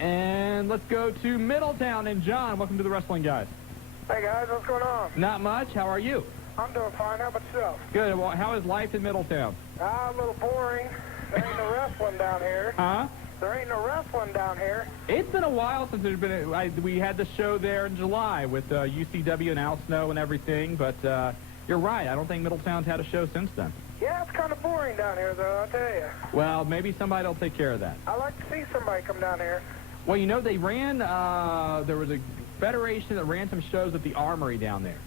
And let's go to Middletown. And John, welcome to the Wrestling Guys. Hey, guys. What's going on? Not much. How are you? I'm doing fine. How about yourself? Good. Well, how is life in Middletown? A little boring. There ain't no wrestling down here. Huh? There ain't no wrestling down here. It's been a while since there's been we had the show there in July with UCW and Al Snow and everything, but you're right. I don't think Middletown's had a show since then. Yeah, it's kind of boring down here, though, I'll tell you. Well, maybe somebody will take care of that. I like to see somebody come down here. Well, you know, they ran, there was a federation that ran some shows at the Armory down there.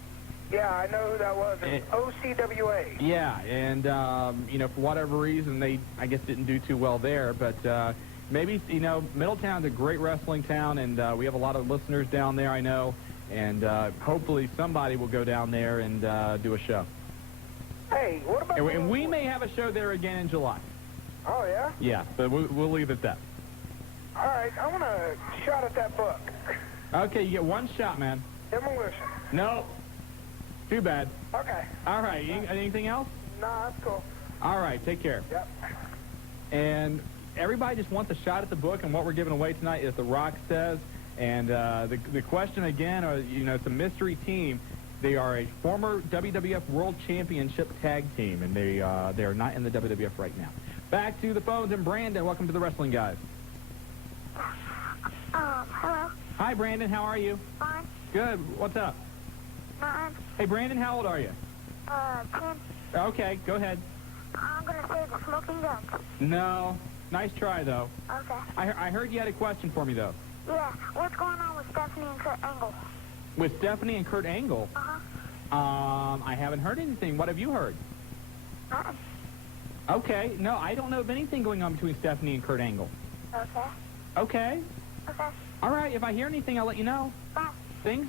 Yeah, I know who that was. It's OCWA. Yeah, and, you know, for whatever reason, they, I guess, didn't do too well there. But maybe, you know, Middletown's a great wrestling town, and we have a lot of listeners down there, I know. And hopefully somebody will go down there and do a show. Hey, what about... And we may have a show there again in July. Oh, yeah? Yeah, but we'll leave it at that. All right, I want a shot at that book. Okay, you get one shot, man. Demolition. No. Too bad. Okay. All right, anything else? Nah, that's cool. All right, take care. Yep. And everybody just wants a shot at the book, and what we're giving away tonight is The Rock Says. And the question again, you know, it's a mystery team. They are a former WWF World Championship tag team, and they are not in the WWF right now. Back to the phones, and Brandon, welcome to the Wrestling Guys. Hello. Hi, Brandon. How are you? Fine. Good. What's up? Fine. Hey, Brandon, how old are you? 10. Okay, go ahead. I'm going to say the smoking gun. No. Nice try, though. Okay. I heard you had a question for me, though. Yeah. What's going on with Stephanie and Kurt Angle? With Stephanie and Kurt Angle? Uh-huh. I haven't heard anything. What have you heard? Nothing. Okay. No, I don't know of anything going on between Stephanie and Kurt Angle. Okay. Okay. Okay. All right. If I hear anything, I'll let you know. Bye. Thanks.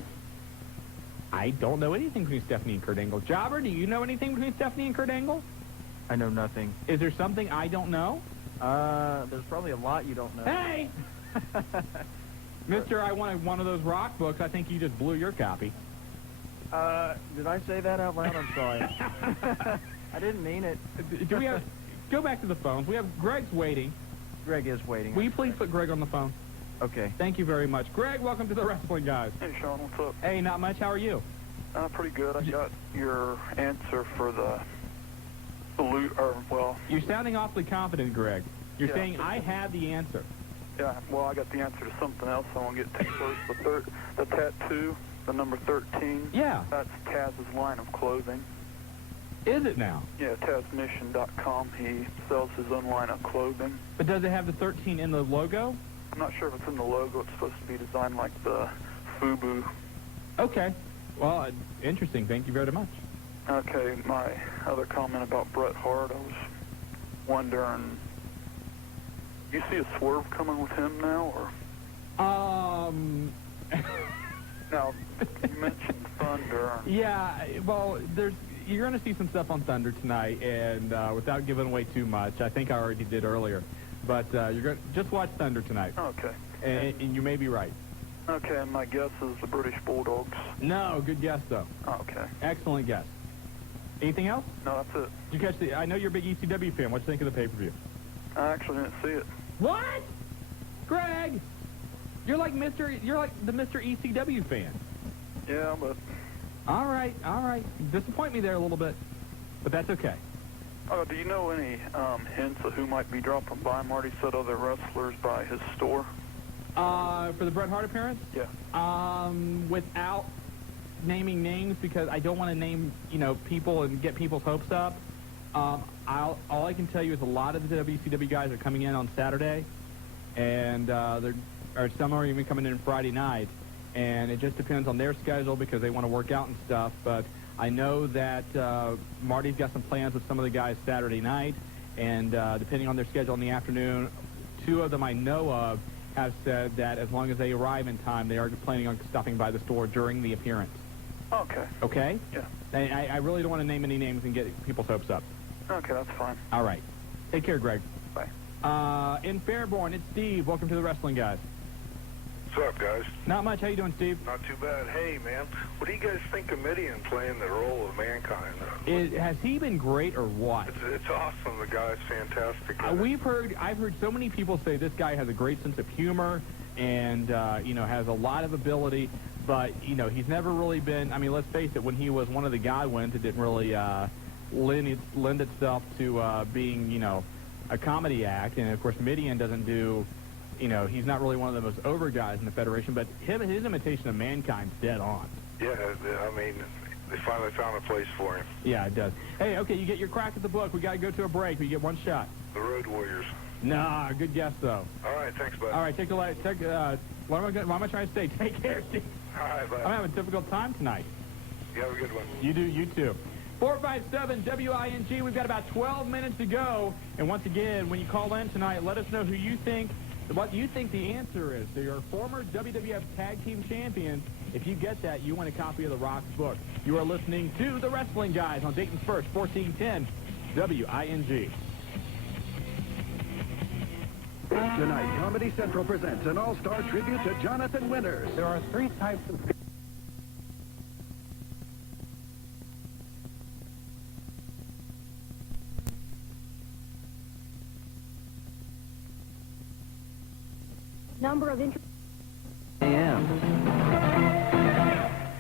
I don't know anything between Stephanie and Kurt Angle. Jobber, do you know anything between Stephanie and Kurt Angle? I know nothing. Is there something I don't know? There's probably a lot you don't know. Hey! Mister, I wanted one of those rock books. I think you just blew your copy. Did I say that out loud? I'm sorry. I didn't mean it. Do we have... Go back to the phones. We have... Greg's waiting. Greg is waiting. Will you please put Greg on the phone? Okay. Thank you very much. Greg, welcome to the Wrestling Guys. Hey, Shawn, what's up? Hey, not much. How are you? Pretty good. I got your answer for the salute, or, well... You're sounding awfully confident, Greg. You're saying, I have the answer. Yeah, well, I got the answer to something else. I want to get to first. The tattoo, the number 13. Yeah. That's Taz's line of clothing. Is it now? Yeah, TazMission.com. He sells his own line of clothing. But does it have the 13 in the logo? I'm not sure if it's in the logo. It's supposed to be designed like the FUBU. Okay. Well, interesting. Thank you very much. Okay, my other comment about Bret Hart, I was wondering, do you see a swerve coming with him now, or? Now, you mentioned Thunder. Yeah, well, you're going to see some stuff on Thunder tonight, and without giving away too much, I think I already did earlier, but you're going to just watch Thunder tonight. Okay. And you may be right. Okay, and my guess is the British Bulldogs. No, good guess, though. Okay. Excellent guess. Anything else? No, that's it. Did you catch I know you're a big ECW fan. What do you think of the pay-per-view? I actually didn't see it. What? Greg! You're like the Mr. ECW fan. Yeah, but... All right. Disappoint me there a little bit, but that's okay. Do you know any hints of who might be dropping by? Marty said other wrestlers by his store. For the Bret Hart appearance? Yeah. Without naming names, because I don't want to name, people and get people's hopes up. All I can tell you is a lot of the WCW guys are coming in on Saturday, and some are even coming in Friday night, and it just depends on their schedule because they want to work out and stuff. But I know that Marty's got some plans with some of the guys Saturday night, and depending on their schedule in the afternoon, two of them I know of have said that as long as they arrive in time, they are planning on stopping by the store during the appearance. Okay. Okay? Yeah. I really don't want to name any names and get people's hopes up. Okay, that's fine. All right. Take care, Greg. Bye. In Fairborn, it's Steve. Welcome to the Wrestling Guys. What's up, guys? Not much. How you doing, Steve? Not too bad. Hey, man, what do you guys think of Midian playing the role of Mankind? Has he been great or what? It's awesome. The guy's fantastic. I've heard so many people say this guy has a great sense of humor, and, has a lot of ability. But, he's never really been, let's face it, when he was one of the guy wins, it didn't really lend itself to being, a comedy act. And, of course, Midian doesn't do, he's not really one of the most over guys in the Federation, but his imitation of Mankind's dead on. Yeah, they finally found a place for him. Yeah, it does. Hey, okay, you get your crack at the book. We got to go to a break. We get one shot. The Road Warriors. Nah, good guess, though. All right, thanks, bud. All right, what am I trying to say? Take care, Steve. All right, bud. I'm having a difficult time tonight. You have a good one. You too. 457 WING. We've got about 12 minutes to go. And once again, when you call in tonight, let us know what you think the answer is. So your former WWF Tag Team Champions. If you get that, you want a copy of the Rock's book. You are listening to The Wrestling Guys on Dayton's First, 1410 WING. Tonight, Comedy Central presents an all-star tribute to Jonathan Winters. There are 3 types of... Number of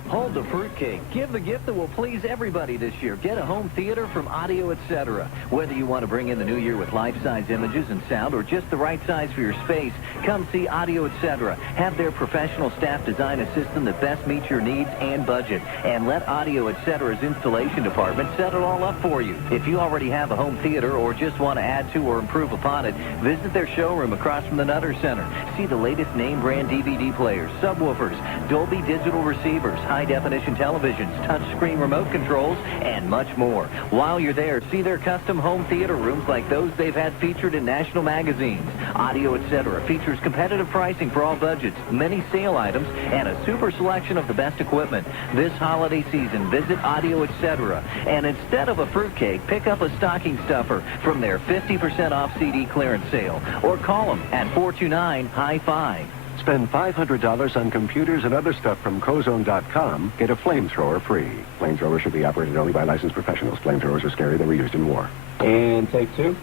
Hold the fruitcake. Give the gift that will please everybody this year. Get a home theater from Audio Etc. Whether you want to bring in the new year with life-size images and sound or just the right size for your space, come see Audio Etc. Have their professional staff design a system that best meets your needs and budget. And let Audio Etc.'s installation department set it all up for you. If you already have a home theater or just want to add to or improve upon it, visit their showroom across from the Nutter Center. See the latest name-brand DVD players, subwoofers, Dolby digital receivers, high-definition televisions, touch-screen remote controls, and much more. While you're there, see their custom home theater rooms like those they've had featured in national magazines. Audio Etc. features competitive pricing for all budgets, many sale items, and a super selection of the best equipment. This holiday season, visit Audio Etc. And instead of a fruitcake, pick up a stocking stuffer from their 50% off CD clearance sale. Or call them at 429-HIGH-FIVE. Spend $500 on computers and other stuff from Cozone.com. Get a flamethrower free. Flamethrowers should be operated only by licensed professionals. Flamethrowers are scary. They were used in war. And take 2.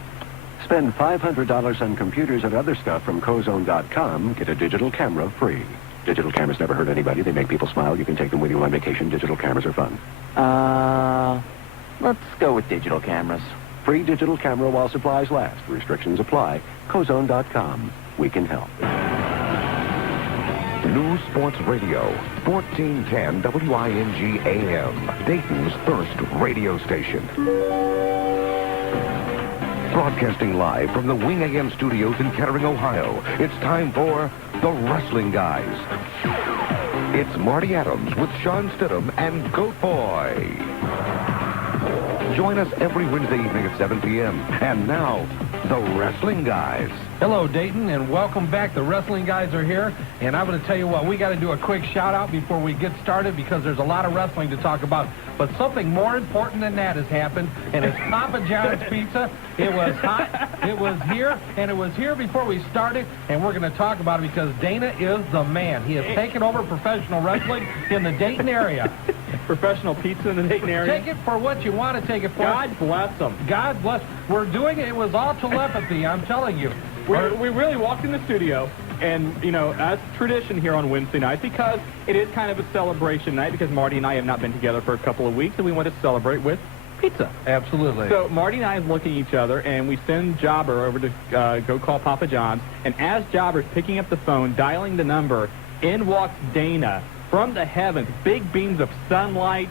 Spend $500 on computers and other stuff from Cozone.com. Get a digital camera free. Digital cameras never hurt anybody. They make people smile. You can take them with you on vacation. Digital cameras are fun. Let's go with digital cameras. Free digital camera while supplies last. Restrictions apply. Cozone.com. We can help. News Sports Radio, 1410 WING AM, Dayton's first radio station. Broadcasting live from the Wing AM studios in Kettering, Ohio, it's time for The Wrestling Guys. It's Marty Adams with Shawn Stidham and Goat Boy. Join us every Wednesday evening at 7 p.m. And now, The Wrestling Guys. Hello, Dayton, and welcome back. The Wrestling Guys are here, and I'm going to tell you what, we got to do a quick shout-out before we get started because there's a lot of wrestling to talk about. But something more important than that has happened, and it's Papa John's Pizza. It was hot, it was here, and it was here before we started, and we're going to talk about it because Dana is the man. He has taken over professional wrestling in the Dayton area. Professional pizza in the Dayton area. Take it for what you want to take it for. God bless them. God bless. We're doing it. It was all telepathy, I'm telling you. We really walked in the studio, and, as tradition here on Wednesday night, because it is kind of a celebration night, because Marty and I have not been together for a couple of weeks, and we want to celebrate with pizza. Absolutely. So Marty and I look at each other, and we send Jobber over to go call Papa John's, and as Jobber's picking up the phone, dialing the number, in walks Dana from the heavens, big beams of sunlight.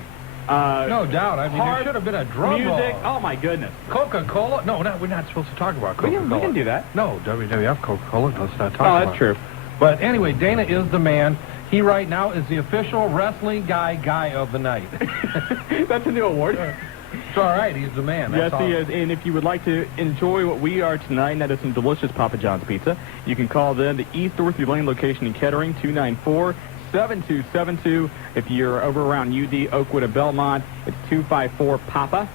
No doubt. I mean, there should have been a drum music. roll. Oh, my goodness. Coca-Cola? No, we're not supposed to talk about Coca-Cola. We can do that. No, WWF Coca-Cola. Let's not talk about it. Oh, that's true. But anyway, Dana is the man. He right now is the official wrestling guy of the night. That's a new award. It's all right. He's the man. That's yes, he is. And if you would like to enjoy what we are tonight, and that is some delicious Papa John's pizza, you can call them the East Dorothy Lane location in Kettering, 294-7272. If you're over around UD, Oakwood, and Belmont, it's 254-PAPA,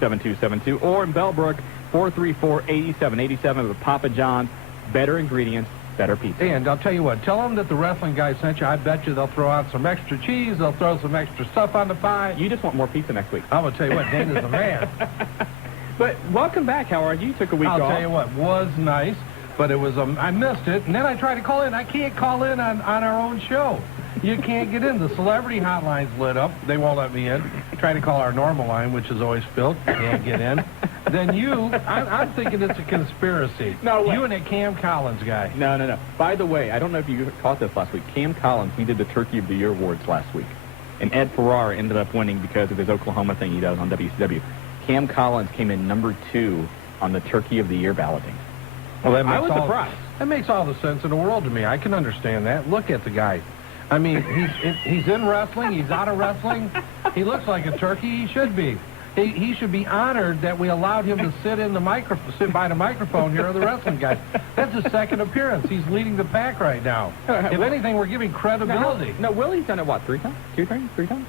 7272. Or in Bellbrook, 434-8787 with Papa John's. Better ingredients, better pizza. And I'll tell you what, tell them that the wrestling guy sent you. I bet you they'll throw out some extra cheese. They'll throw some extra stuff on the pie. You just want more pizza next week. I'm going to tell you what, Dana's the man. But welcome back, Howard. You took a week off. I'll tell you what, was nice. but it was, I missed it, and then I tried to call in. I can't call in on our own show. You can't get in. The celebrity hotline's lit up. They won't let me in. Try to call our normal line, which is always filled. Can't get in. Then I'm thinking it's a conspiracy. No way. You and that Cam Collins guy. No. By the way, I don't know if you caught this last week. Cam Collins, he did the Turkey of the Year awards last week. And Ed Ferrara ended up winning because of his Oklahoma thing he does on WCW. Cam Collins came in number 2 on the Turkey of the Year balloting. Well, I was surprised. That makes all the sense in the world to me. I can understand that. Look at the guy. I mean, he's in wrestling. He's out of wrestling. He looks like a turkey. He should be. He should be honored that we allowed him to sit by the microphone here of the wrestling guys. That's his second appearance. He's leading the pack right now. If anything, we're giving credibility. No, Willie's done it, what, 3 times? 2 times? 3 times?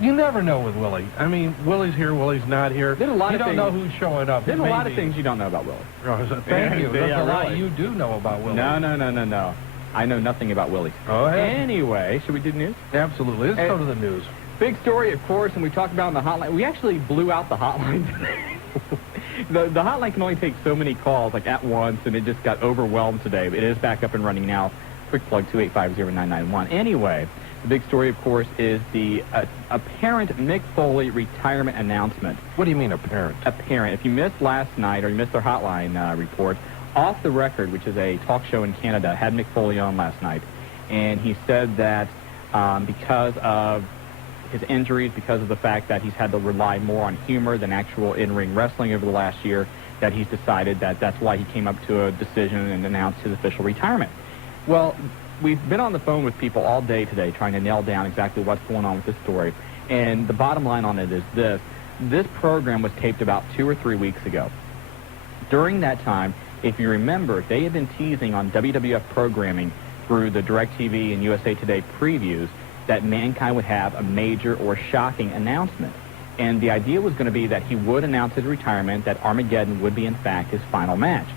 You never know with Willie. I mean, Willie's here, Willie's not here. There's a lot you of don't know who's showing up. There's a lot of things you don't know about Willie. Oh, thank you. There's a lot you do know about Willie. No. I know nothing about Willie. Oh, yeah. Anyway, should we do the news? Absolutely. Let's go to the news. Big story, of course, and we talked about in the hotline. We actually blew out the hotline today. the hotline can only take so many calls, like, at once, and it just got overwhelmed today. It is back up and running now. Quick plug, 285-0991. Anyway, the big story, of course, is the apparent Mick Foley retirement announcement. What do you mean apparent? Apparent. If you missed last night or you missed our hotline report, Off the Record, which is a talk show in Canada, had Mick Foley on last night, and he said that because of his injuries, because of the fact that he's had to rely more on humor than actual in-ring wrestling over the last year, that he's decided that that's why he came up to a decision and announced his official retirement. Well, we've been on the phone with people all day today trying to nail down exactly what's going on with this story, and the bottom line on it is this. This program was taped about 2 or 3 weeks ago. During that time, if you remember, they had been teasing on WWF programming through the DirecTV and USA Today previews that Mankind would have a major or shocking announcement. And the idea was going to be that he would announce his retirement, that Armageddon would be, in fact, his final match.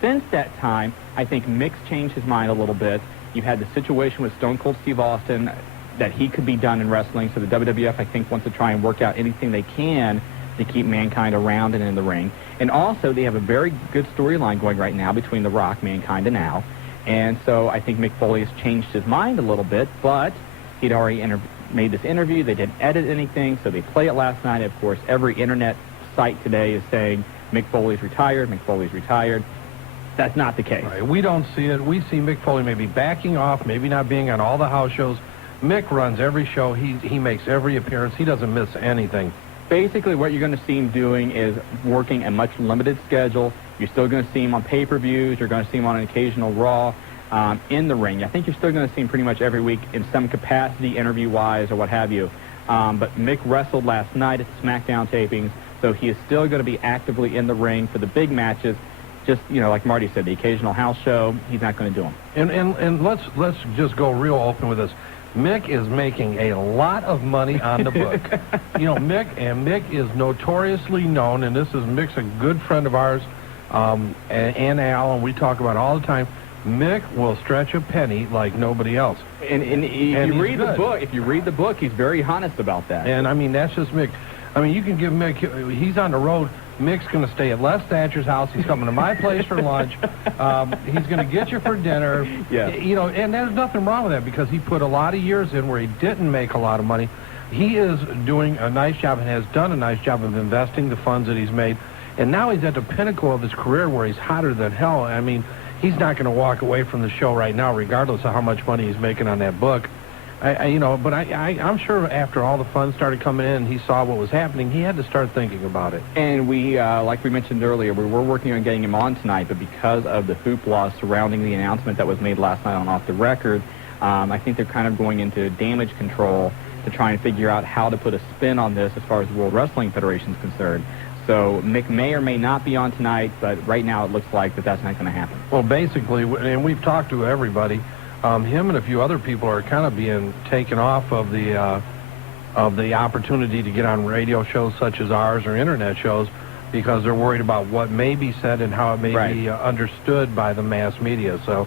Since that time, I think Mick's changed his mind a little bit. You've had the situation with Stone Cold Steve Austin, that he could be done in wrestling, so the WWF, I think, wants to try and work out anything they can to keep Mankind around and in the ring. And also, they have a very good storyline going right now between The Rock, Mankind, and Al. And so I think Mick Foley has changed his mind a little bit, but he'd already made this interview. They didn't edit anything, so they played it last night. Of course, every internet site today is saying Mick Foley's retired, Mick Foley's retired. That's not the case. Right. We don't see it. We see Mick Foley maybe backing off, maybe not being on all the house shows. Mick runs every show. He makes every appearance. He doesn't miss anything. Basically, what you're going to see him doing is working a much limited schedule. You're still going to see him on pay-per-views. You're going to see him on an occasional Raw in the ring. I think you're still going to see him pretty much every week in some capacity, interview-wise or what have you. But Mick wrestled last night at the SmackDown tapings, so he is still going to be actively in the ring for the big matches. Just, like Marty said, the occasional house show, he's not going to do them. And let's just go real open with this. Mick is making a lot of money on the book. Mick is notoriously known, and Mick's a good friend of ours, and Al, and we talk about it all the time. Mick will stretch a penny like nobody else. And if you read the book, he's very honest about that. And I mean, that's just Mick. I mean, you can give Mick, he's on the road. Mick's going to stay at Les Thatcher's house. He's coming to my place for lunch. He's going to get you for dinner. Yeah. And there's nothing wrong with that because he put a lot of years in where he didn't make a lot of money. He is doing a nice job and has done a nice job of investing the funds that he's made. And now he's at the pinnacle of his career where he's hotter than hell. I mean, he's not going to walk away from the show right now regardless of how much money he's making on that book. I'm sure after all the funds started coming in and he saw what was happening, he had to start thinking about it. And we, like we mentioned earlier, we were working on getting him on tonight, but because of the hoopla surrounding the announcement that was made last night on Off the Record, I think they're kind of going into damage control to try and figure out how to put a spin on this as far as the World Wrestling Federation is concerned. So Mick may or may not be on tonight, but right now it looks like that's not going to happen. Well, basically, and we've talked to everybody, him and a few other people are kind of being taken off of the opportunity to get on radio shows such as ours or internet shows because they're worried about what may be said and how it may be understood by the mass media. So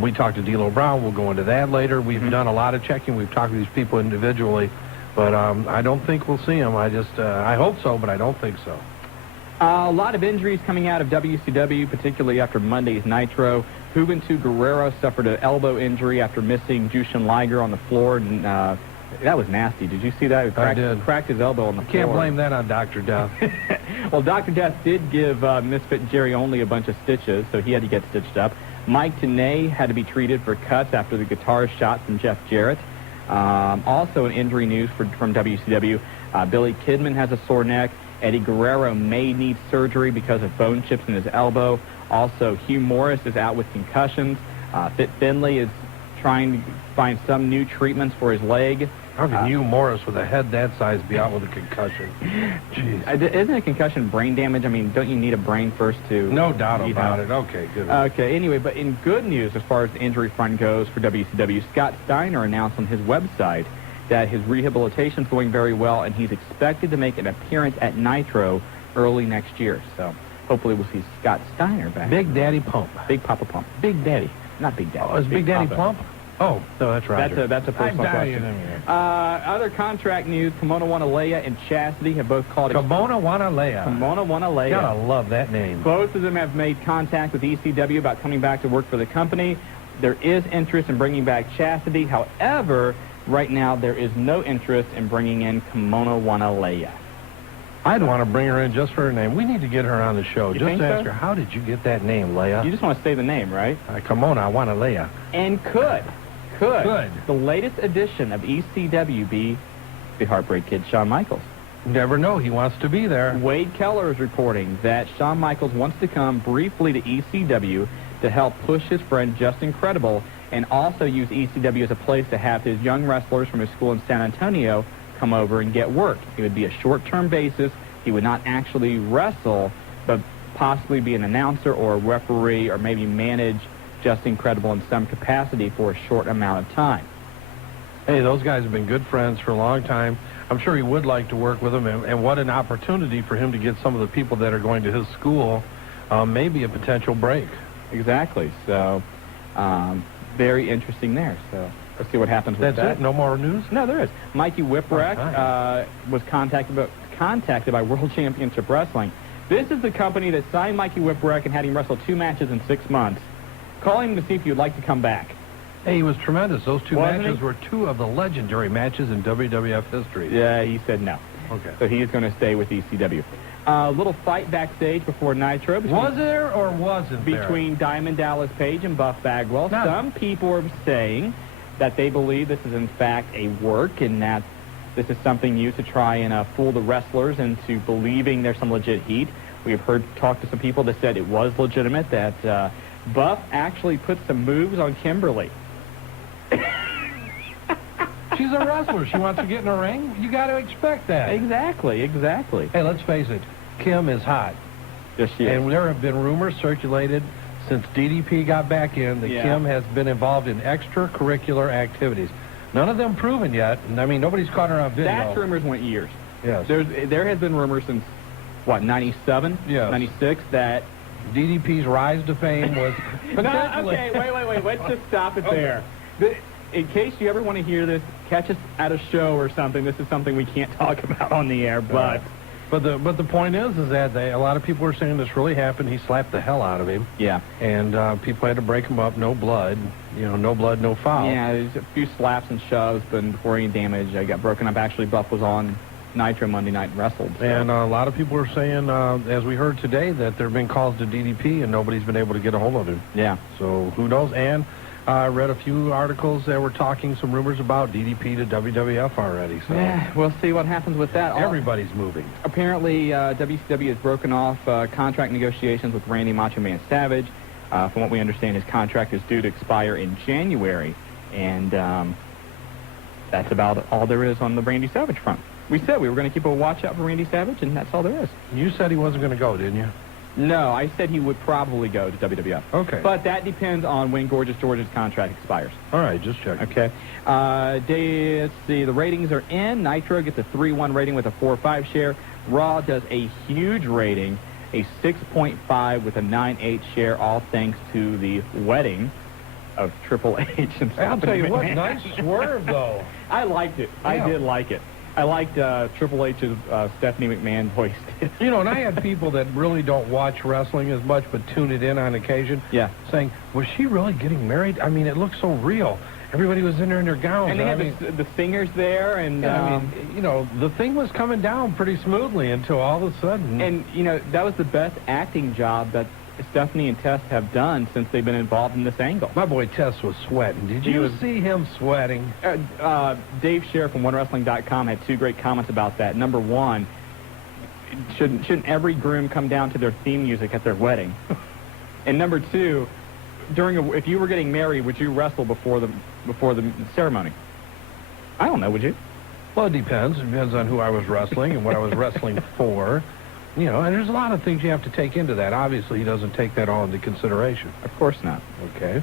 we talked to D'Lo Brown. We'll go into that later. We've done a lot of checking. We've talked to these people individually, but I don't think we'll see them. I hope so, but I don't think so. A lot of injuries coming out of WCW, particularly after Monday's Nitro. Juventud Guerrero suffered an elbow injury after missing Jushin Liger on the floor, and that was nasty. Did you see that? I did. Cracked his elbow on the floor. Can't blame that on Dr. Death. Well, Dr. Death did give Misfit Jerry Only a bunch of stitches, so he had to get stitched up. Mike Tenay had to be treated for cuts after the guitar shot from Jeff Jarrett. Also in injury news from WCW, Billy Kidman has a sore neck. Eddie Guerrero may need surgery because of bone chips in his elbow. Also, Hugh Morris is out with concussions. Fit Finlay is trying to find some new treatments for his leg. How can Hugh Morris with a head that size be out with a concussion? Jeez. Isn't a concussion brain damage? I mean, don't you need a brain first to... No doubt about it. Okay, good. Okay, anyway, but in good news as far as the injury front goes for WCW, Scott Steiner announced on his website that his rehabilitation is going very well, and he's expected to make an appearance at Nitro early next year. So hopefully we'll see Scott Steiner back. Big Daddy Pump. Big Papa Pump. Big Daddy. Not Big Daddy. Oh, is Big Daddy Papa. Plump? Oh, no, that's right. That's a personal question. Other contract news, Kimona Wanalea and Chastity have both called... Kimona Wanalea. Kimona Wanalea. Gotta love that name. Both of them have made contact with ECW about coming back to work for the company. There is interest in bringing back Chastity. However, right now there is no interest in bringing in Kimona Wanalea. I'd want to bring her in just for her name. We need to get her on the show. You just think ask so? her, how did you get that name, Leia? You just want to say the name, right? Kimona Wanalea. And could the latest edition of ECW be the Heartbreak Kid, Shawn Michaels? Never know. He wants to be there. Wade Keller is reporting that Shawn Michaels wants to come briefly to ECW to help push his friend Justin Credible and also use ECW as a place to have his young wrestlers from his school in San Antonio come over and get work. It would be a short-term basis. He would not actually wrestle, but possibly be an announcer or a referee or maybe manage Justin Credible in some capacity for a short amount of time. Hey, those guys have been good friends for a long time. I'm sure he would like to work with them, and what an opportunity for him to get some of the people that are going to his school, maybe a potential break. Exactly. So, very interesting there. So, let's see what happens with that. That's it? No more news? No, there is. Mikey Whipwreck was contacted by World Championship Wrestling. This is the company that signed Mikey Whipwreck and had him wrestle 2 matches in 6 months. Calling him to see if you'd like to come back. Hey, he was tremendous. Those 2 matches were 2 of the legendary matches in WWF history. Yeah, he said no. Okay. So he is going to stay with ECW. Little fight backstage before Nitro. Was there or wasn't there? Between Diamond Dallas Page and Buff Bagwell. No. Some people are saying that they believe this is in fact a work and that this is something used to try and fool the wrestlers into believing there's some legit heat. We have talked to some people that said it was legitimate, that Buff actually put some moves on Kimberly. She's a wrestler. She wants to get in a ring. You got to expect that. Exactly. Hey, let's face it. Kim is hot. Yes, she is. And there have been rumors circulated since DDP got back in that Kim has been involved in extracurricular activities. None of them proven yet. I mean, nobody's caught her on video. That rumors went years. Yes. There has been rumors since, what, 97? Yes. 96, that DDP's rise to fame was potentially... No, okay, wait. Let's just stop it there. In case you ever want to hear this, catch us at a show or something. This is something we can't talk about on the air, but... But the point is that a lot of people are saying this really happened. He slapped the hell out of him. Yeah. And people had to break him up. No blood. No blood, no foul. Yeah, there's a few slaps and shoves, but before any damage, I got broken up. Actually, Buff was on Nitro Monday night and wrestled. So. And a lot of people are saying, as we heard today, that there have been calls to DDP and nobody's been able to get a hold of him. Yeah. So who knows? And I read a few articles that were talking some rumors about DDP to WWF already. So yeah, we'll see what happens with that. Everybody's moving. Apparently, WCW has broken off contract negotiations with Randy Macho Man Savage. From what we understand, his contract is due to expire in January. And that's about all there is on the Randy Savage front. We said we were going to keep a watch out for Randy Savage, and that's all there is. You said he wasn't going to go, didn't you? No, I said he would probably go to WWF. Okay. But that depends on when Gorgeous George's contract expires. All right, just checking. Okay. Let's see. The ratings are in. Nitro gets a 3-1 rating with a 4.5 share. Raw does a huge rating, a 6.5 with a 9.8 share, all thanks to the wedding of Triple H and I'll tell you what, McMahon. nice swerve, though. I liked it. Yeah. I did like it. I liked Triple H's Stephanie McMahon voice. You know, and I had people that really don't watch wrestling as much, but tune it in on occasion. Yeah. Saying, was she really getting married? I mean, it looked so real. Everybody was in there in their gowns. And they had the singers there, and yeah, I mean, you know, the thing was coming down pretty smoothly until all of a sudden. And you know, that was the best acting job that Stephanie and Tess have done since they've been involved in this angle. My boy Tess was sweating. Did you see him sweating? Dave Scher from OneWrestling.com had two great comments about that. Number one, shouldn't every groom come down to their theme music at their wedding? And number two, if you were getting married, would you wrestle before the ceremony? I don't know, would you? Well, it depends. It depends on who I was wrestling and what I was wrestling for. You know, and there's a lot of things you have to take into that. Obviously, he doesn't take that all into consideration. Of course not. Okay.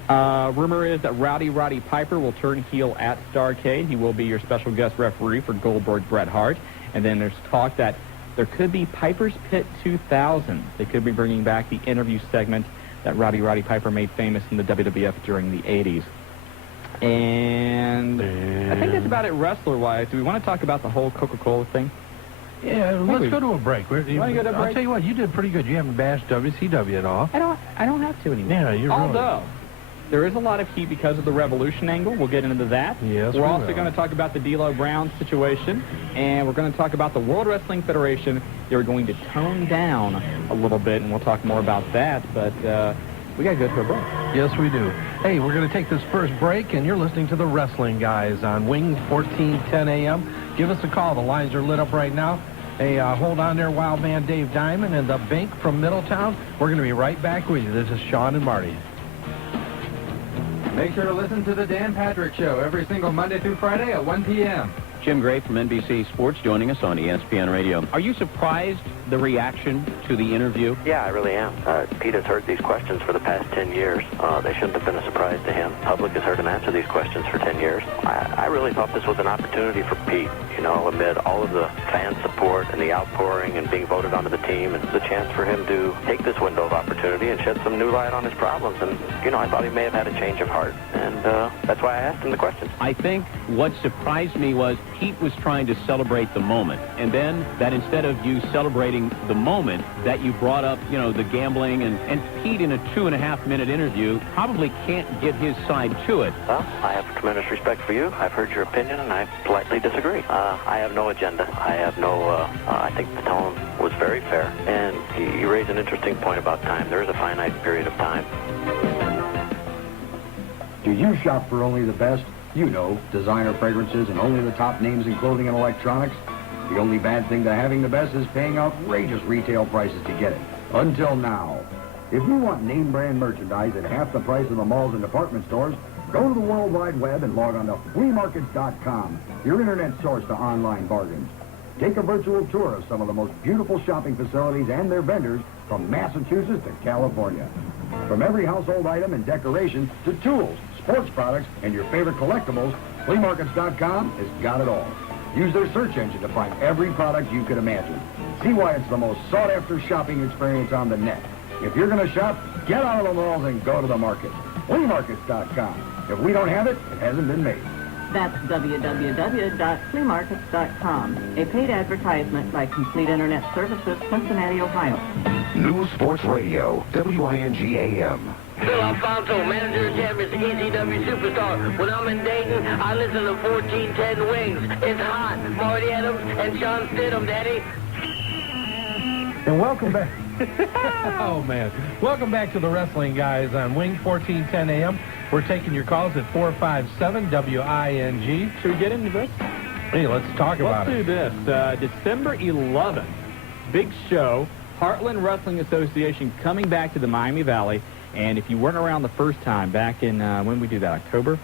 Rumor is that Roddy Piper will turn heel at Starrcade. He will be your special guest referee for Goldberg Bret Hart. And then there's talk that there could be Piper's Pit 2000. They could be bringing back the interview segment that Roddy Piper made famous in the WWF during the 80s. And I think that's about it wrestler-wise. Do we want to talk about the whole Coca-Cola thing? Yeah, let's go to a break. Want to go to a break? I'll tell you what, you did pretty good. You haven't bashed WCW at all. I don't have to anymore. Yeah, you're Although, there is a lot of heat because of the Revolution angle. We'll get into that. Yes, We're also going to talk about the D'Lo Brown situation, and we're going to talk about the World Wrestling Federation. They're going to tone down a little bit, and we'll talk more about that, but we got to go to a break. Yes, we do. Hey, we're going to take this first break, and you're listening to the Wrestling Guys on Wing 1410 AM. Give us a call. The lines are lit up right now. Hey, hold on there, Wild Man Dave Diamond and the Bank from Middletown. We're going to be right back with you. This is Shawn and Marty. Make sure to listen to the Dan Patrick Show every single Monday through Friday at 1 p.m. Jim Gray from NBC Sports joining us on ESPN Radio. Are you surprised the reaction to the interview? Yeah, I really am. Pete has heard these questions for the past 10 years. They shouldn't have been a surprise to him. The public has heard him answer these questions for 10 years. I really thought this was an opportunity for Pete, you know, amid all of the fan support and the outpouring and being voted onto the team. It's a chance for him to take this window of opportunity and shed some new light on his problems. And, you know, I thought he may have had a change of heart, and that's why I asked him the questions. I think what surprised me was Pete was trying to celebrate the moment, and then that instead of you celebrating the moment, that you brought up, you know, the gambling, and Pete in a 2.5-minute interview probably can't get his side to it. Well, I have tremendous respect for you. I've heard your opinion, and I politely disagree. I have no agenda. I have no, I think the tone was very fair, and you raise an interesting point about time. There is a finite period of time. Do you shop for only the best? You know, designer fragrances and only the top names in clothing and electronics. The only bad thing to having the best is paying outrageous retail prices to get it. Until now. If you want name brand merchandise at half the price of the malls and department stores, go to the World Wide Web and log on to fleamarkets.com, your internet source to online bargains. Take a virtual tour of some of the most beautiful shopping facilities and their vendors from Massachusetts to California. From every household item and decoration to tools, sports products, and your favorite collectibles, fleamarkets.com has got it all. Use their search engine to find every product you could imagine. See why it's the most sought-after shopping experience on the net. If you're going to shop, get out of the malls and go to the market. fleamarkets.com. If we don't have it, it hasn't been made. That's www.fleamarkets.com, a paid advertisement by Complete Internet Services, Cincinnati, Ohio. News Sports Radio, WING-AM. Phil Alfonso, manager of champions, ECW superstar. When I'm in Dayton, I listen to 1410 Wings. It's hot. Marty Adams and Shawn Stidham, Daddy. And welcome back. Oh, man. Welcome back to the Wrestling Guys on Wing 1410 AM. We're taking your calls at 457-WING. Should we get into this? Hey, let's talk about it. Let's do this. December 11th, big show, Heartland Wrestling Association coming back to the Miami Valley. And if you weren't around the first time, back in, when we do that, October,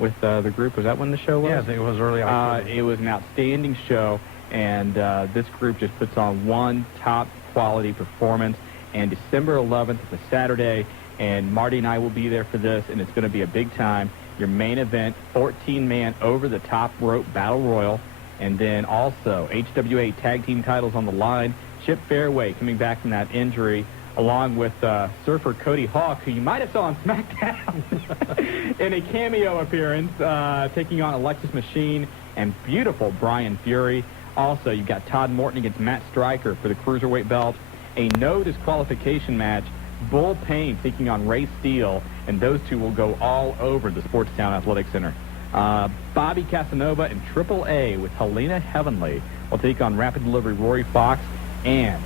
with the group, was that when the show was? Yeah, I think it was early October. It was an outstanding show, and this group just puts on one top-quality performance. And December 11th is a Saturday, and Marty and I will be there for this, and it's going to be a big time. Your main event, 14-man over-the-top rope battle royal, and then also HWA tag team titles on the line. Chip Fairway coming back from that injury, along with Surfer Cody Hawk, who you might have saw on SmackDown in a cameo appearance, taking on Alexis Machine and beautiful Brian Fury. Also, you've got Todd Morton against Matt Stryker for the Cruiserweight belt. A no disqualification match, Bull Payne taking on Ray Steele, and those two will go all over the Sportstown Athletic Center. Bobby Casanova and Triple A with Helena Heavenly will take on Rapid Delivery Rory Fox, and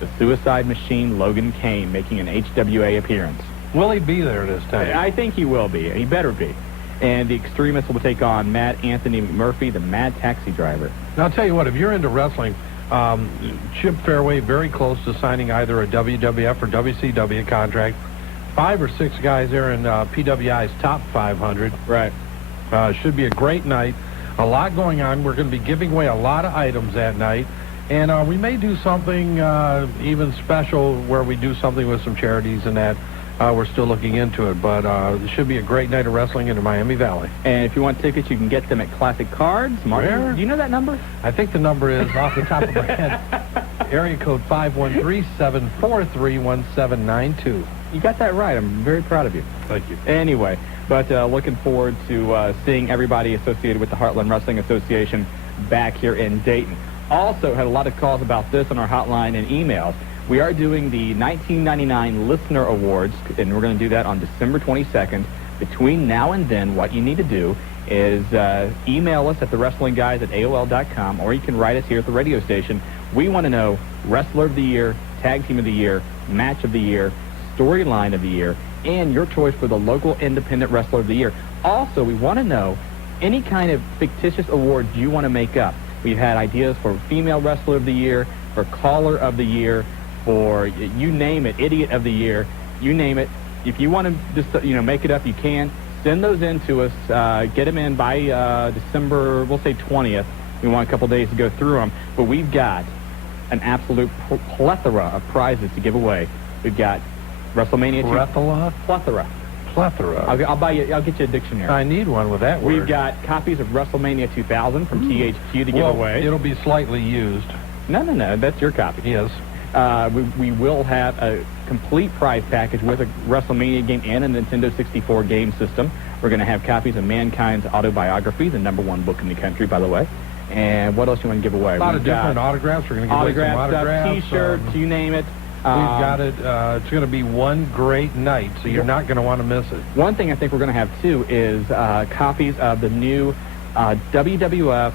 the Suicide Machine Logan Kane making an HWA appearance. Will he be there this time? I think he will be. He better be. And the Extremists will take on Matt Anthony McMurphy, the Mad Taxi Driver. Now, I'll tell you what, if you're into wrestling, Chip Fairway very close to signing either a WWF or WCW contract. 5 or 6 guys there in PWI's top 500. Right. Should be a great night. A lot going on. We're going to be giving away a lot of items that night. And we may do something even special where we do something with some charities and that. We're still looking into it, but it should be a great night of wrestling in the Miami Valley. And if you want tickets, you can get them at Classic Cards. Martin, do you know that number? I think the number is off the top of my head. Area code 513-743-1792. You got that right. I'm very proud of you. Thank you. Anyway, but looking forward to seeing everybody associated with the Heartland Wrestling Association back here in Dayton. Also had a lot of calls about this on our hotline and emails. We are doing the 1999 Listener Awards, and we're going to do that on December 22nd. Between now and then, what you need to do is email us at thewrestlingguys@AOL.com, or you can write us here at the radio station. We want to know Wrestler of the Year, Tag Team of the Year, Match of the Year, Storyline of the Year, and your choice for the local independent Wrestler of the Year. Also, we want to know any kind of fictitious awards you want to make up. We've had ideas for Female Wrestler of the Year, for Caller of the Year, for you name it, Idiot of the Year, you name it. If you want to just make it up, you can. Send those in to us. Get them in by December, we'll say 20th. We want a couple days to go through them. But we've got an absolute plethora of prizes to give away. We've got WrestleMania. Plethora. I'll buy you. I'll get you a dictionary. I need one with that word. We've got copies of WrestleMania 2000 from THQ to give away. It'll be slightly used. No. That's your copy. Yes. We will have a complete prize package with a WrestleMania game and a Nintendo 64 game system. We're going to have copies of Mankind's autobiography, the #1 book in the country, by the way. And what else you want to give away? A lot of different autographs. We're going to give away some autographs. T-shirts, you name it. We've got it. It's going to be one great night, so you're not going to want to miss it. One thing I think we're going to have, too, is copies of the new WWF,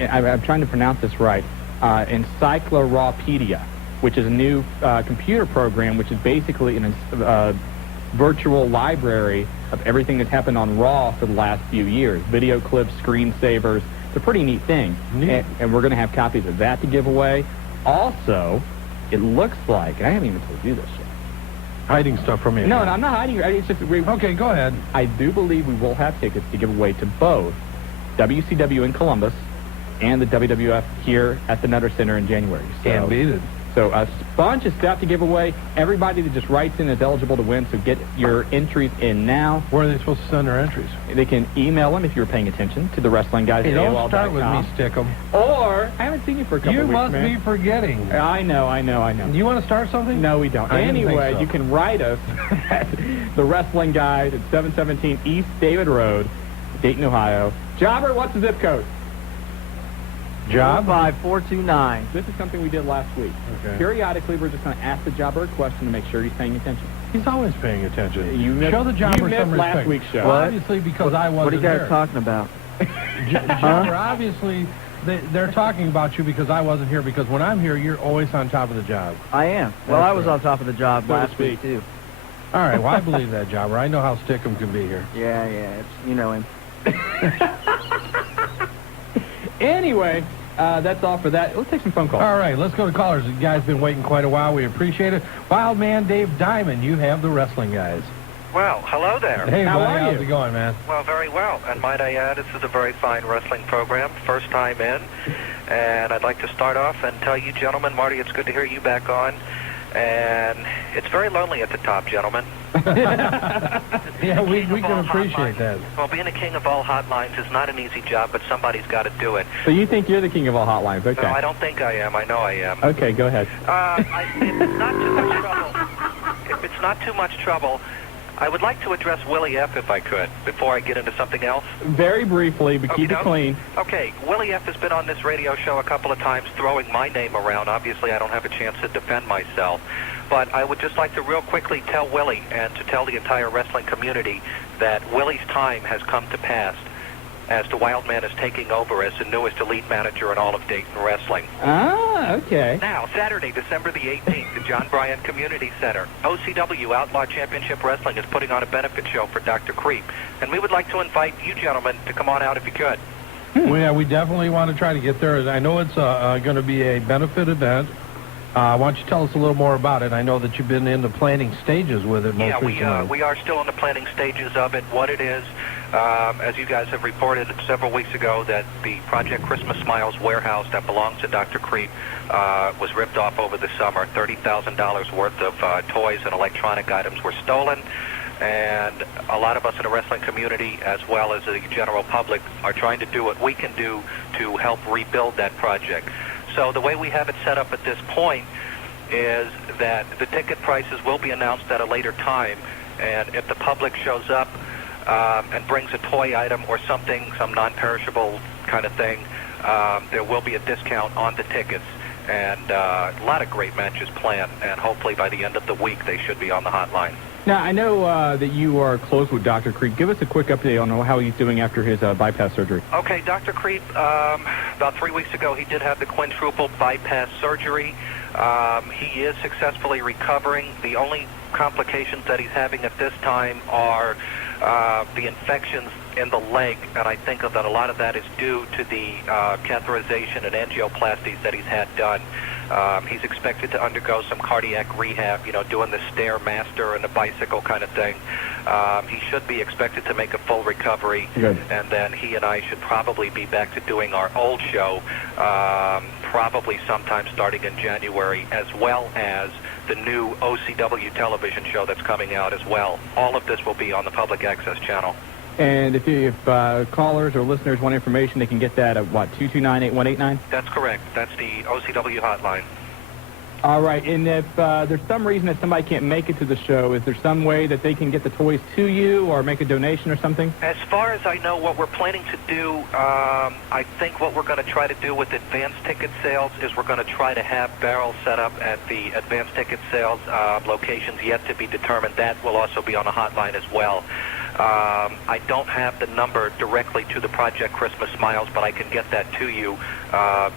I'm trying to pronounce this right, Encyclopedia, which is a new computer program, which is basically a virtual library of everything that's happened on Raw for the last few years. Video clips, screensavers. It's a pretty neat thing. And we're going to have copies of that to give away. Also, it looks like, and I haven't even told you this yet. Hiding stuff from you. No, I'm not hiding. It's just, okay, go ahead. I do believe we will have tickets to give away to both WCW in Columbus and the WWF here at the Nutter Center in January. Can't beat it. So a bunch of stuff to give away. Everybody that just writes in is eligible to win, so get your entries in now. Where are they supposed to send their entries? They can email them, if you're paying attention, to the Wrestling Guys. Hey, don't start with me, Stickum. Or, I haven't seen you for a couple of weeks, You must be forgetting. I know. You want to start something? No, we don't. Anyway, you can write us at the Wrestling Guys at 717 East David Road, Dayton, Ohio. Jobber, what's the zip code? Job 5429. This is something we did last week. Okay. Periodically, we're just going to ask the jobber a question to make sure he's paying attention. He's always paying attention. Show the jobber some respect. Last week's show. Well, obviously, because I wasn't What are you guys talking about? Jobber, obviously, they're talking about you because I wasn't here, because when I'm here, you're always on top of the job. I am. Well, I was on top of the job last week, too. All right, well, I believe that, Jobber. I know how Stickum can be here. Yeah, you know him. Anyway, that's all for that. Let's take some phone calls. All right, let's go to callers. You guys have been waiting quite a while. We appreciate it. Wild Man Dave Diamond, you have the Wrestling Guys. Well, hello there. Hey, how are you? How's it going, man? Well, very well. And might I add, this is a very fine wrestling program. First time in. And I'd like to start off and tell you, gentlemen, Marty, it's good to hear you back on. And it's very lonely at the top, gentlemen. Yeah, we can appreciate that. Well, being a king of all hotlines is not an easy job, but somebody's got to do it. So you think you're the king of all hotlines? Okay. No, I don't think I am. I know I am. Okay, go ahead. If it's not too much trouble, I would like to address Willie F. if I could, before I get into something else. Very briefly, but keep it clean. Okay, Willie F. has been on this radio show a couple of times throwing my name around. Obviously, I don't have a chance to defend myself. But I would just like to real quickly tell Willie and to tell the entire wrestling community that Willie's time has come to pass as the Wildman is taking over as the newest elite manager in all of Dayton Wrestling. Ah, okay. Now, Saturday, December the 18th, the John Bryant Community Center, OCW Outlaw Championship Wrestling is putting on a benefit show for Dr. Creep. And we would like to invite you gentlemen to come on out if you could. Well, yeah, we definitely want to try to get there. I know it's going to be a benefit event. Why don't you tell us a little more about it? I know that you've been in the planning stages with it most recently. Yeah, we are still in the planning stages of it. What it is, as you guys have reported several weeks ago, that the Project Christmas Smiles warehouse that belongs to Dr. Creep was ripped off over the summer. $30,000 worth of toys and electronic items were stolen. And a lot of us in the wrestling community, as well as the general public, are trying to do what we can do to help rebuild that project. So the way we have it set up at this point is that the ticket prices will be announced at a later time, and if the public shows up and brings a toy item or something, some non-perishable kind of thing, there will be a discount on the tickets. And a lot of great matches planned, and hopefully by the end of the week they should be on the hotline. Now, I know that you are close with Dr. Creep. Give us a quick update on how he's doing after his bypass surgery. Okay, Dr. Creep, about 3 weeks ago, he did have the quintuple bypass surgery. He is successfully recovering. The only complications that he's having at this time are the infections in the leg, and I think that a lot of that is due to the catheterization and angioplasties that he's had done. He's expected to undergo some cardiac rehab, doing the Stairmaster and the bicycle kind of thing. He should be expected to make a full recovery. Good. And then he and I should probably be back to doing our old show, probably sometime starting in January, as well as the new OCW television show that's coming out as well. All of this will be on the public access channel. And if callers or listeners want information, they can get that at, what, 229-8189? That's correct. That's the OCW hotline. All right. And if there's some reason that somebody can't make it to the show, is there some way that they can get the toys to you or make a donation or something? As far as I know, what we're planning to do, I think what we're going to try to do with advanced ticket sales is we're going to try to have barrels set up at the advanced ticket sales locations yet to be determined. That will also be on a hotline as well. I don't have the number directly to the Project Christmas Smiles, but I can get that to you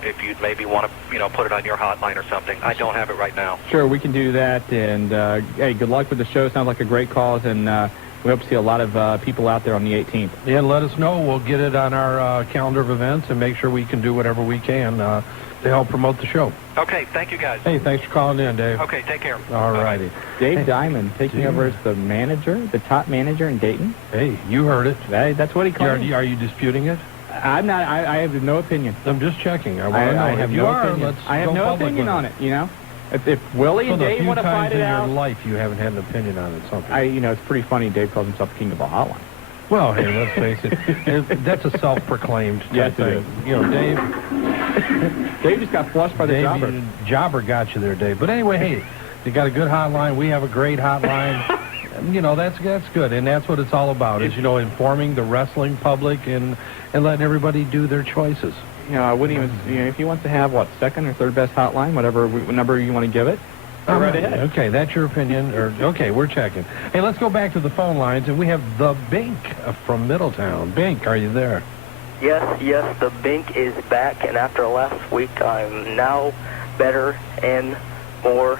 if you'd maybe want to, put it on your hotline or something. I don't have it right now. Sure, we can do that. And, hey, good luck with the show. Sounds like a great cause, and we hope to see a lot of people out there on the 18th. Yeah, let us know. We'll get it on our calendar of events and make sure we can do whatever we can to help promote the show. Okay, thank you, guys. Hey, thanks for calling in, Dave. Okay, take care. All righty. Dave Diamond taking over as the manager, the top manager in Dayton. Hey, you heard it. That's what he called Are you disputing it? I'm not. I have no opinion. I'm just checking. I want to know. I have no opinion. I have no opinion on it, If Willie and Dave want to fight it out... in your life you haven't had an opinion on it, something. It's pretty funny. Dave calls himself the king of the hotline. Well, hey, let's face it. That's a self-proclaimed type thing. Dave... Dave just got flushed by the jobber. Jobber got you there, Dave. But anyway, hey, you got a good hotline. We have a great hotline. That's good, and that's what it's all about, is, informing the wrestling public and letting everybody do their choices. I wouldn't even, if he wants to have, second or third best hotline, whatever number you want to give it, go right ahead. Okay, that's your opinion. Okay, we're checking. Hey, let's go back to the phone lines, and we have the Bink from Middletown. Bink, are you there? Yes, the Bink is back, and after last week, I'm now better and more...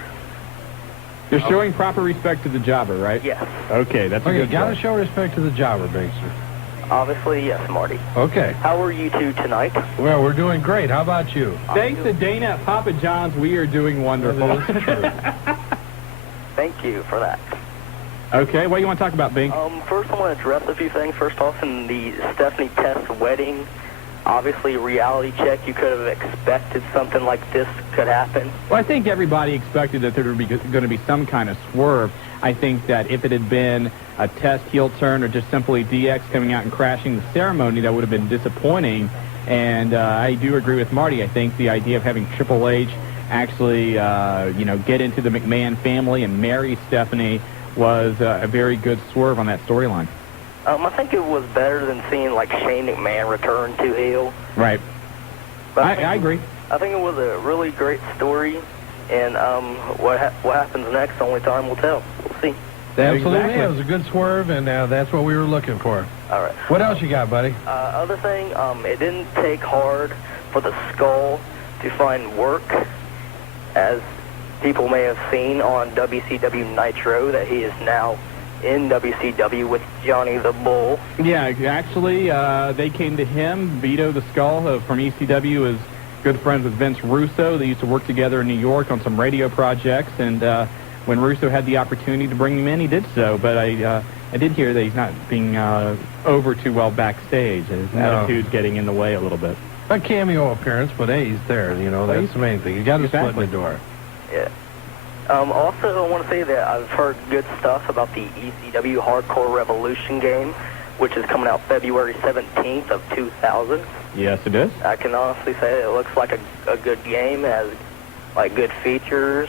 You're showing proper respect to the jobber, right? Yes. Okay, that's a good you got to show respect to the jobber, Binkster. Obviously, yes, Marty. Okay. How are you two tonight? Well, we're doing great. How about you? Thanks to Dana at Papa John's, we are doing wonderful. Thank you for that. Okay, what do you want to talk about, Bink? First I want to address a few things. First off, in the Stephanie Tess wedding, obviously, reality check, you could have expected something like this could happen. Well, I think everybody expected that there would be going to be some kind of swerve. I think that if it had been a Test heel turn or just simply DX coming out and crashing the ceremony, that would have been disappointing. And I do agree with Marty. I think the idea of having Triple H actually, get into the McMahon family and marry Stephanie was a very good swerve on that storyline. I think it was better than seeing like Shane McMahon return to heel. Right. But I agree. I think it was a really great story, and what happens next, only time will tell. We'll see. Absolutely. Exactly. It was a good swerve, and that's what we were looking for. All right. What else you got, buddy? Other thing, it didn't take hard for the Skull to find work, as people may have seen on WCW Nitro, that he is now in WCW with Johnny the Bull. Yeah, actually, they came to him. Vito the Skull from ECW is good friends with Vince Russo. They used to work together in New York on some radio projects, and when Russo had the opportunity to bring him in, he did so. But I did hear that he's not being over too well backstage. His attitude's getting in the way a little bit. A cameo appearance, but hey, he's there. You know, that's the main thing. You got to split the door. Yeah. Also, I want to say that I've heard good stuff about the ECW Hardcore Revolution game, which is coming out February 17th of 2000. Yes, it is. I can honestly say it looks like a good game. It has like good features,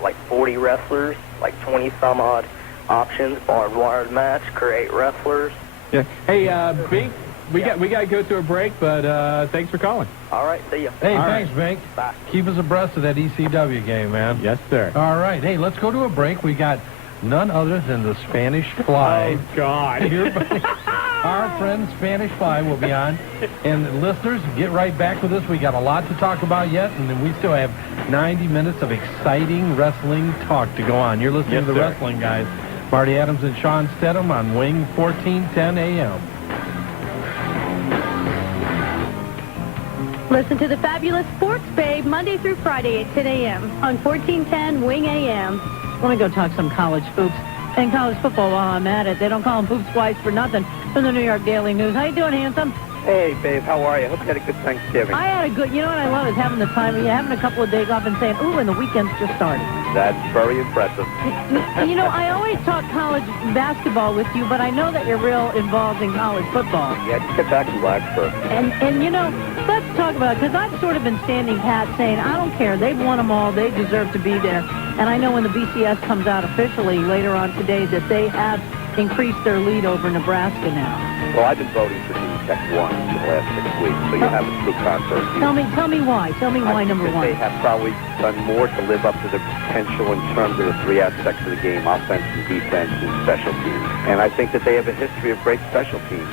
like 40 wrestlers, like 20 some odd options, barbed wire match, create wrestlers. Yeah. Hey, Bink, we got to go to a break, but thanks for calling. All right, see ya. Hey, All thanks, Bink. Bye. Keep us abreast of that ECW game, man. Yes, sir. All right. Hey, let's go to a break. We got none other than the Spanish Fly. Oh, God. Our friend Spanish Fly will be on. And listeners, get right back with us. We got a lot to talk about yet, and then we still have 90 minutes of exciting wrestling talk to go on. You're listening to the Wrestling Guys. Marty Adams and Shawn Stedham on Wing 1410 AM. Listen to the fabulous Sports Babe Monday through Friday at 10 a.m. on 1410 Wing AM. I want to go talk some college hoops and college football while I'm at it. They don't call them hoops twice for nothing. From the New York Daily News. How you doing, handsome? Hey, babe, how are you? Hope you had a good Thanksgiving. I had a good, you know what I love is having the time, having a couple of days off and saying, ooh, and the weekend's just started. That's very impressive. You know, I always talk college basketball with you, but I know that you're real involved in college football. Yeah, just get back and relax first. And you know, let's talk about it, because I've sort of been standing pat saying, I don't care, they've won them all, they deserve to be there. And I know when the BCS comes out officially later on today that they have increased their lead over Nebraska now. Well, I've been voting for Team Tech 1 for the last 6 weeks, so you have a true concert here. Tell me why. Tell me why, number one. They have probably done more to live up to their potential in terms of the three aspects of the game, offense and defense and special teams. And I think that they have a history of great special teams.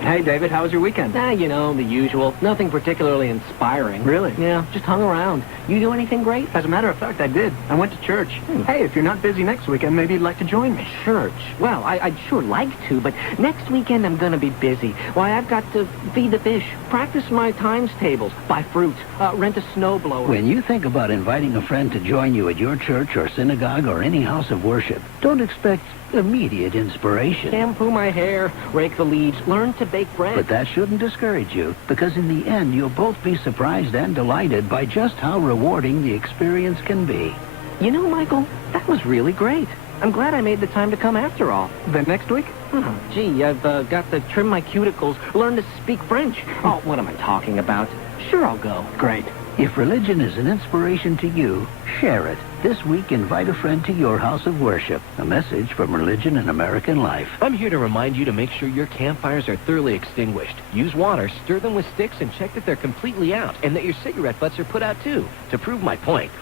Hey, David, how was your weekend? You know, the usual. Nothing particularly inspiring. Really? Yeah, just hung around. You do anything great? As a matter of fact, I did. I went to church. Hey, if you're not busy next weekend, maybe you'd like to join me. Church? Well, I'd sure like to, but next weekend I'm going to be busy. Why, I've got to feed the fish, practice my times tables, buy fruit, rent a snowblower. When you think about inviting a friend to join you at your church or synagogue or any house of worship, don't expect immediate inspiration. Shampoo my hair, rake the leaves, learn to bake bread. But that shouldn't discourage you, because in the end, you'll both be surprised and delighted by just how rewarding the experience can be. You know, Michael, that was really great. I'm glad I made the time to come after all. Then next week? Oh, gee, I've got to trim my cuticles, learn to speak French. Oh, what am I talking about? Sure, I'll go. Great. If religion is an inspiration to you, share it. This week, invite a friend to your house of worship. A message from Religion and American Life. I'm here to remind you to make sure your campfires are thoroughly extinguished. Use water, stir them with sticks, and check that they're completely out, and that your cigarette butts are put out, too. To prove my point,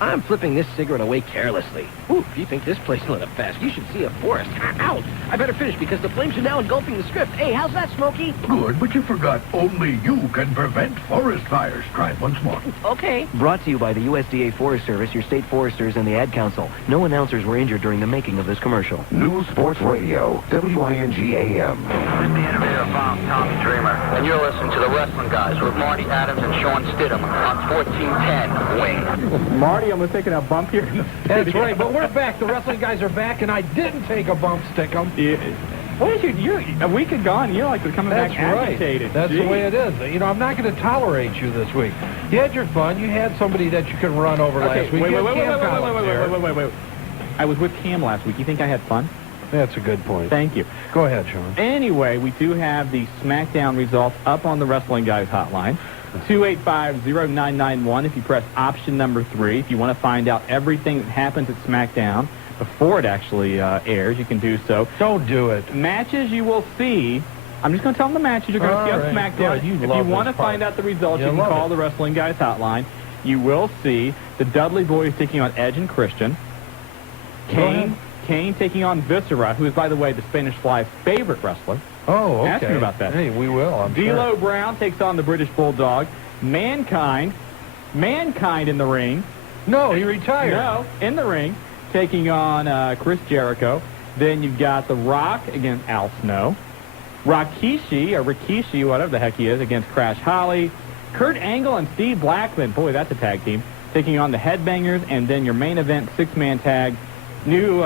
I'm flipping this cigarette away carelessly. Ooh, if you think this place lit up fast, you should see a forest. Ouch! I better finish because the flames are now engulfing the script. Hey, how's that, Smokey? Good, but you forgot only you can prevent forest fires. Try it once more. Okay. Brought to you by the USDA Forest Service, your state foresters, and the Ad Council. No announcers were injured during the making of this commercial. News Sports Radio, WING-AM. This is the innovator Bob Tommy Dreamer, and you're listening to the Wrestling Guys with Marty Adams and Shawn Stidham on 1410 Wing. Marty almost taking a bump here in the studio. That's right, but we're back. The Wrestling Guys are back, and I didn't take a bump, Stickum. Yeah. What is you're a week gone. You're like coming back agitated. That's Jeez. the way it is. You know, I'm not going to tolerate you this week. You had your fun. You had somebody that you could run over last week. Wait. I was with Cam last week. You think I had fun? That's a good point. Thank you. Go ahead, Shawn. Anyway, we do have the SmackDown results up on the Wrestling Guys hotline. 285-0991 if you press option number 3. If you want to find out everything that happens at SmackDown, before it actually airs, you can do so. Don't do it. Matches you will see. I'm just going to tell them the matches you're going to see on SmackDown. Good. If you want to find out the results, you can call the Wrestling Guys hotline. You will see the Dudley Boys taking on Edge and Christian. Kane taking on Viscera, who is, by the way, the Spanish Fly's favorite wrestler. Oh, okay. Ask me about that. Hey, we will, I'm D'Lo sure. Brown takes on the British Bulldog. Mankind in the ring. No, he retired. No, in the ring, taking on Chris Jericho. Then you've got The Rock against Al Snow. Rikishi, whatever the heck he is, against Crash Holly. Kurt Angle and Steve Blackman, boy, that's a tag team, taking on the Headbangers. And then your main event, six-man tag, New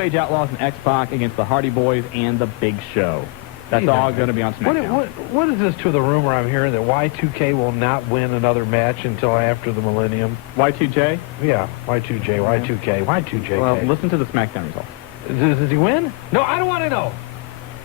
Age Outlaws and X-Pac against the Hardy Boys and the Big Show. That's all going to be on SmackDown. What is this to the rumor I'm hearing that Y2K will not win another match until after the millennium? Y2J? Yeah, Y2J, Y2K, Y2J. Well, listen to the SmackDown results. Does he win? No, I don't want to know.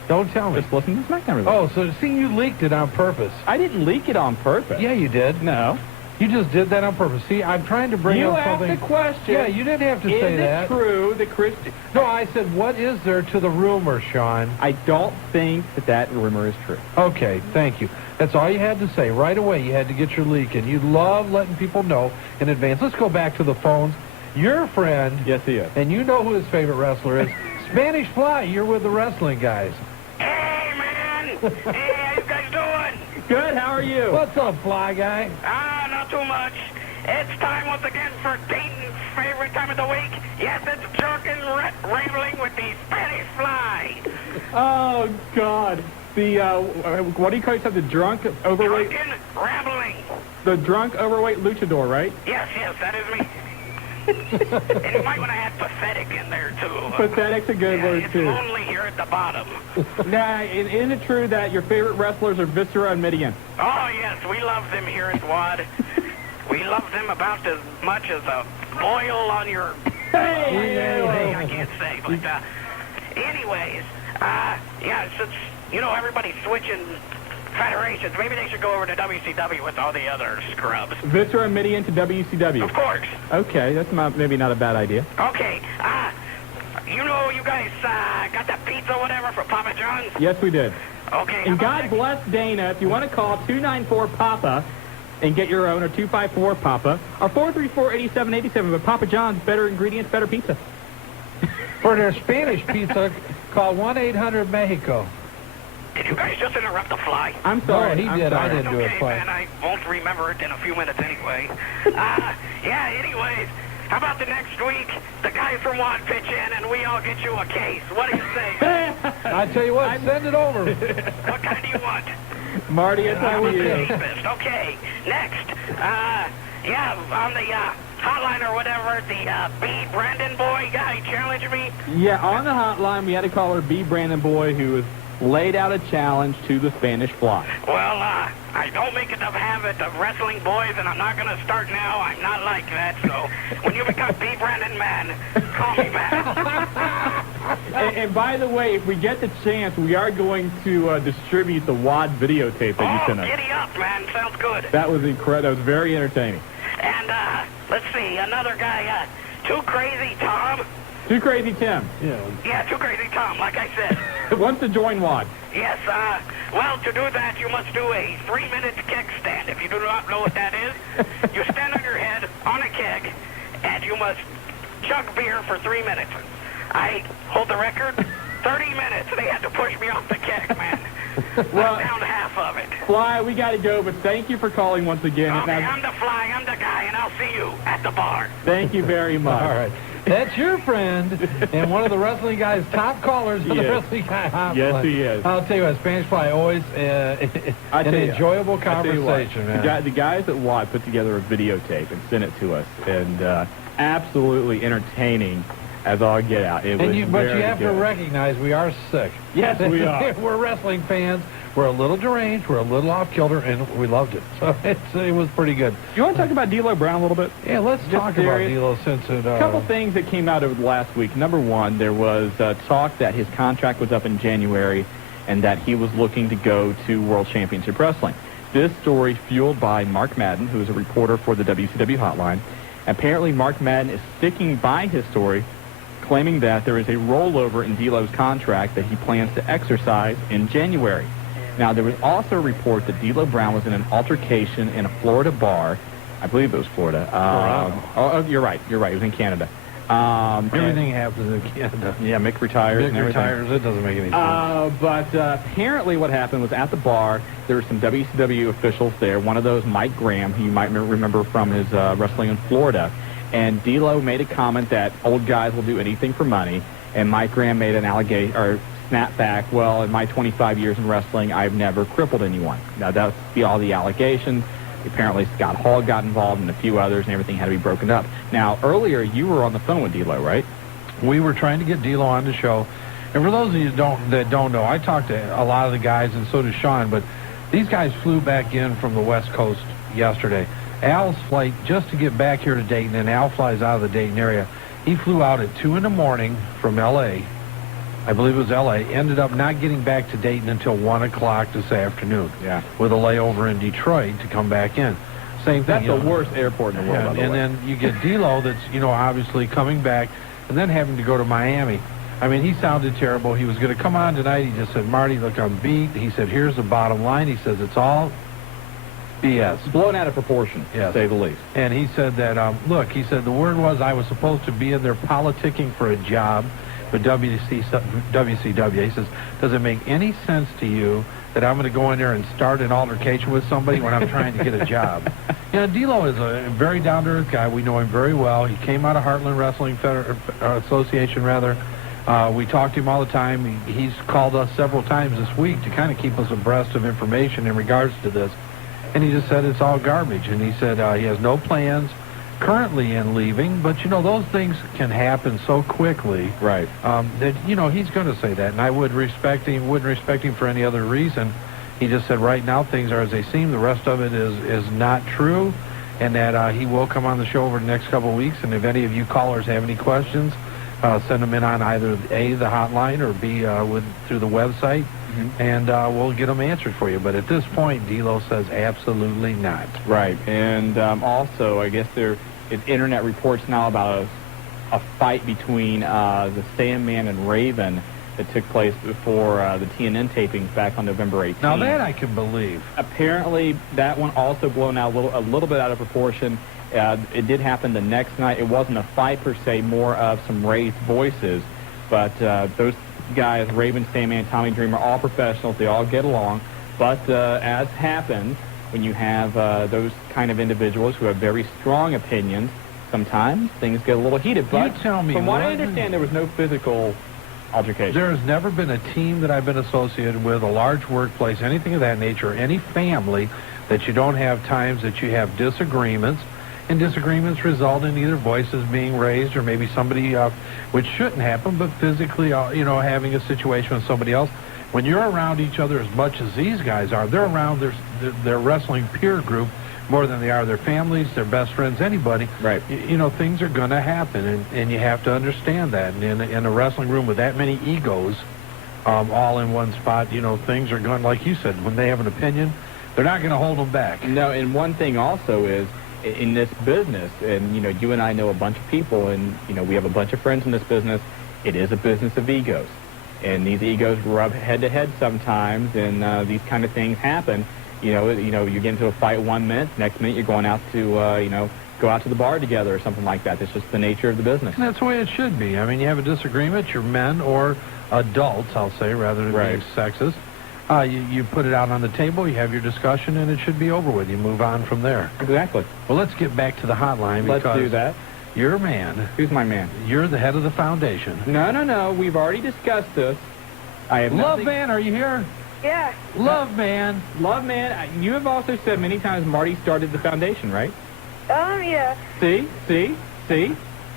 Don't tell me. Just listen to the SmackDown results. Oh, so see, you leaked it on purpose. I didn't leak it on purpose. Yeah, you did. No. You just did that on purpose. See, I'm trying to bring up something. You asked the question. Yeah, you didn't have to say that. Is it true that Chris... No, I said, what is there to the rumor, Shawn? I don't think that rumor is true. Okay, thank you. That's all you had to say. Right away, you had to get your leak, and you love letting people know in advance. Let's go back to the phones. Your friend... Yes, he is. And you know who his favorite wrestler is. Spanish Fly, you're with the Wrestling Guys. Hey, man! Hey, how you guys doing? Good, how are you? What's up, Fly Guy? Not too much. It's time once again for Dayton's favorite time of the week. Yes, it's Drunken Rambling with the Spanish Fly. Oh, God. The, what do you call yourself? The drunk, overweight... Drunken Rambling. The drunk, overweight luchador, right? Yes, that is me. And you might want to add pathetic in there, too. Pathetic's a good word, it's too. It's lonely here at the bottom. Now, isn't it true that your favorite wrestlers are Viscera and Midian? Oh, yes, we love them here at WAD. We love them about as much as a boil on your... Hey, I can't say, but, anyways, yeah, since, everybody's switching federations, maybe they should go over to WCW with all the other scrubs. Viscera and Midian to WCW? Of course. Okay, that's maybe not a bad idea. Okay, you guys got that pizza or whatever for Papa John's? Yes, we did. Okay. And God bless Dana. If you want to call 294-PAPA and get your own, or 254-PAPA, or 434-8787, but Papa John's, better ingredients, better pizza. For their Spanish pizza, call 1-800-MEXICO. Did you guys just interrupt the Fly? I'm sorry. No, he did. I didn't do it, Fly. Man, I won't remember it in a few minutes anyway. Anyways, how about the next week, the guys from WAD pitch in and we all get you a case? What do you say? I tell you what, send it over. What kind do you want? Marty, it's on you. Okay, next, on the hotline or whatever, the B. Brandon boy guy challenged me. Yeah, on the hotline, we had a caller, B. Brandon boy, who was laid out a challenge to the Spanish Fly. Well, I don't make it a habit of wrestling boys, and I'm not going to start now. I'm not like that, so when you become B. Brandon man, call me back. and by the way, if we get the chance, we are going to distribute the WAD videotape that you sent us. Giddy up, man. Sounds good. That was incredible. That was very entertaining. And, let's see, another guy, Too Crazy Tom. Too Crazy Tim. Yeah, Too Crazy Tom, like I said. Wants to join WAD. Yes, well, to do that, you must do a 3-minute keg stand. If you do not know what that is, you stand on your head on a keg, and you must chug beer for 3 minutes. I hold the record, 30 minutes. They had to push me off the keg, man. Well, I'm down half of it. Fly, we got to go, but thank you for calling once again. Okay, I'm the Fly, I'm the guy, and I'll see you at the bar. Thank you very much. All right. That's your friend, and one of the Wrestling Guys' top callers on the Wrestling Guy hotline. Yes, he is. I'll tell you what, Spanish Fly, always an enjoyable conversation, man. The guys at WAD put together a videotape and sent it to us, and absolutely entertaining as all get out. But you have to recognize we are sick. Yes, we are. We're wrestling fans. We're a little deranged. We're a little off-kilter, and we loved it. So it was pretty good. You want to talk about D'Lo Brown a little bit? Yeah, let's talk about D'Lo since it... A couple things that came out over the last week. Number one, there was talk that his contract was up in January and that he was looking to go to World Championship Wrestling. This story fueled by Mark Madden, who is a reporter for the WCW Hotline. Apparently, Mark Madden is sticking by his story, claiming that there is a rollover in D'Lo's contract that he plans to exercise in January. Now, there was also a report that D'Lo Brown was in an altercation in a Florida bar. I believe it was Florida. You're right. It was in Canada. Everything happens in Canada. Yeah, Mick retires. Mick retires. It doesn't make any sense. But apparently what happened was at the bar, there were some WCW officials there. One of those, Mike Graham, who you might remember from his wrestling in Florida. And D'Lo made a comment that old guys will do anything for money. And Mike Graham made an allegation, or snap back, well, in my 25 years in wrestling, I've never crippled anyone. Now, that's all the allegations. Apparently, Scott Hall got involved and a few others, and everything had to be broken up. Now, earlier, you were on the phone with D'Lo, right? We were trying to get D'Lo on the show. And for those of you that don't know, I talked to a lot of the guys, and so does Shawn, but these guys flew back in from the West Coast yesterday. Al's flight, just to get back here to Dayton, and Al flies out of the Dayton area, he flew out at 2 in the morning from L.A., I believe it was L.A., ended up not getting back to Dayton until 1 o'clock this afternoon. Yeah. With a layover in Detroit to come back in. Same thing. That's the worst airport in the world, by the way. And then you get D'Lo that's, obviously coming back and then having to go to Miami. I mean, he sounded terrible. He was going to come on tonight. He just said, Marty, look, I'm beat. He said, here's the bottom line. He says, it's all BS. Blown out of proportion, to say the least. And he said that, look, he said, the word was I was supposed to be in there politicking for a job. But WCW, he says, does it make any sense to you that I'm going to go in there and start an altercation with somebody when I'm trying to get a job? D'Lo is a very down-to-earth guy. We know him very well. He came out of Heartland Wrestling Association, rather. We talk to him all the time. He's called us several times this week to kind of keep us abreast of information in regards to this. And he just said it's all garbage. And he said he has no plans currently in leaving, but those things can happen so quickly, right? That he's going to say that, and I wouldn't respect him for any other reason. He just said right now things are as they seem. The rest of it is not true, and that he will come on the show over the next couple of weeks. And if any of you callers have any questions, send them in on either A, the hotline, or B, through the website, and we'll get them answered for you. But at this point, D'Lo says absolutely not. Right, and also, I guess there is internet reports now about a fight between the Sandman and Raven that took place before the TNN tapings back on November 18th. Now that I can believe. Apparently, that one also blown out a little bit out of proportion. It did happen the next night. It wasn't a fight per se, more of some raised voices. But those guys, Raven, Sandman, Tommy Dreamer, all professionals. They all get along. But as happens when you have those kind of individuals who have very strong opinions, sometimes things get a little heated. But you tell me, from what I understand, there was no physical altercation. There has never been a team that I've been associated with, a large workplace, anything of that nature, any family, that you don't have times that you have disagreements. And disagreements result in either voices being raised or maybe somebody, which shouldn't happen, but physically, having a situation with somebody else. When you're around each other as much as these guys are, they're around their wrestling peer group more than they are their families, their best friends, anybody. Right. Things are going to happen, and you have to understand that. And in a wrestling room with that many egos all in one spot, things are going, like you said, when they have an opinion, they're not going to hold them back. No, and one thing also is, in this business, and you and I know a bunch of people, and we have a bunch of friends in this business. It is a business of egos, and these egos rub head to head sometimes, and these kind of things happen. You get into a fight 1 minute, next minute you're going out to go out to the bar together or something like that. It's just the nature of the business. And that's the way it should be. I mean, you have a disagreement, you're men or adults, I'll say, rather than being sexist. You put it out on the table, you have your discussion, and it should be over with. You move on from there. Exactly. Well, let's get back to the hotline. Let's do that. You're a man. Who's my man? You're the head of the foundation. No. We've already discussed this. I have Love Man, are you here? Yeah. Love Man. Love Man. You have also said many times Marty started the foundation, right? Yeah. See?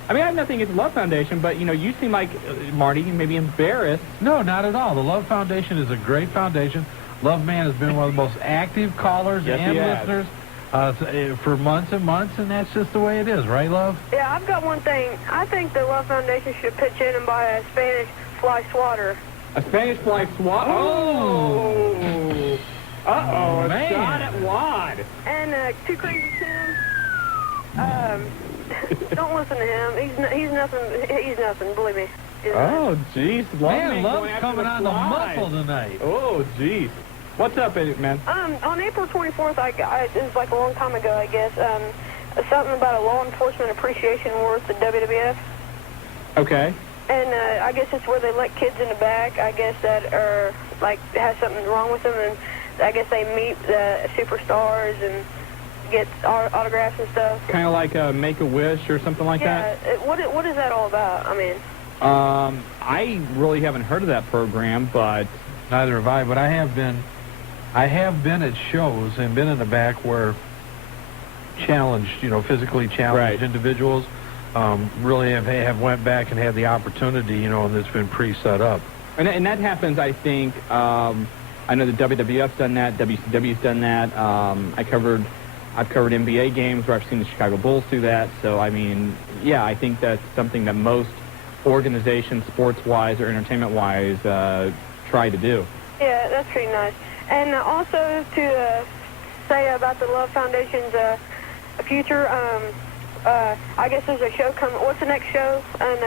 I mean, I have nothing against the Love Foundation, but, you seem like, Marty, you may be embarrassed. No, not at all. The Love Foundation is a great foundation. Love Man has been one of the most active callers and listeners for months and months, and that's just the way it is, right, Love? Yeah, I've got one thing. I think the Love Foundation should pitch in and buy a Spanish fly swatter. A Spanish fly swatter? Oh! Uh-oh, a shot at Wad. And 2 Crazy Tims. Don't listen to him. He's nothing, believe me. Oh, jeez. Man, Love's coming on the muscle tonight. Oh, jeez. What's up, man? On April 24th, it was like a long time ago, I guess, something about a law enforcement appreciation award at the WWF. Okay. And I guess it's where they let kids in the back, I guess, that are, like, has something wrong with them, and I guess they meet the superstars and get autographs and stuff. Kind of like a Make-A-Wish or something like that? Yeah, what is that all about? I mean... I really haven't heard of that program, but... Neither have I, but I have been at shows and been in the back where challenged, physically challenged individuals really have went back and had the opportunity, and it's been pre-set up. And that happens, I think, I know the WWF's done that, WCW's done that. I've covered NBA games where I've seen the Chicago Bulls do that. So, I mean, yeah, I think that's something that most organizations, sports-wise or entertainment-wise, try to do. Yeah, that's pretty nice. And also to say about the Love Foundation's future, I guess there's a show coming. What's the next show? And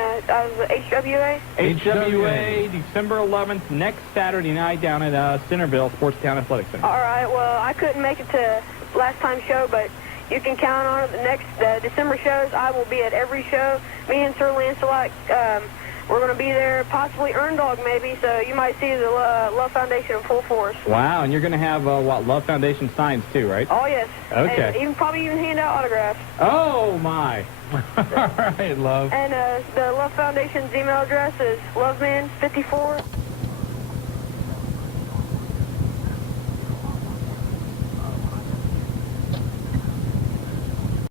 HWA? HWA, December 11th, next Saturday night down at Centerville Sportstown Athletic Center. All right. Well, I couldn't make it to last time's show, but you can count on it. The next December shows, I will be at every show. Me and Sir Lancelot, we're going to be there, possibly Earn Dog maybe, so you might see the Love Foundation in full force. Wow, and you're going to have, Love Foundation signs too, right? Oh, yes. Okay. And probably even hand out autographs. Oh, my. All right, Love. And the Love Foundation's email address is loveman54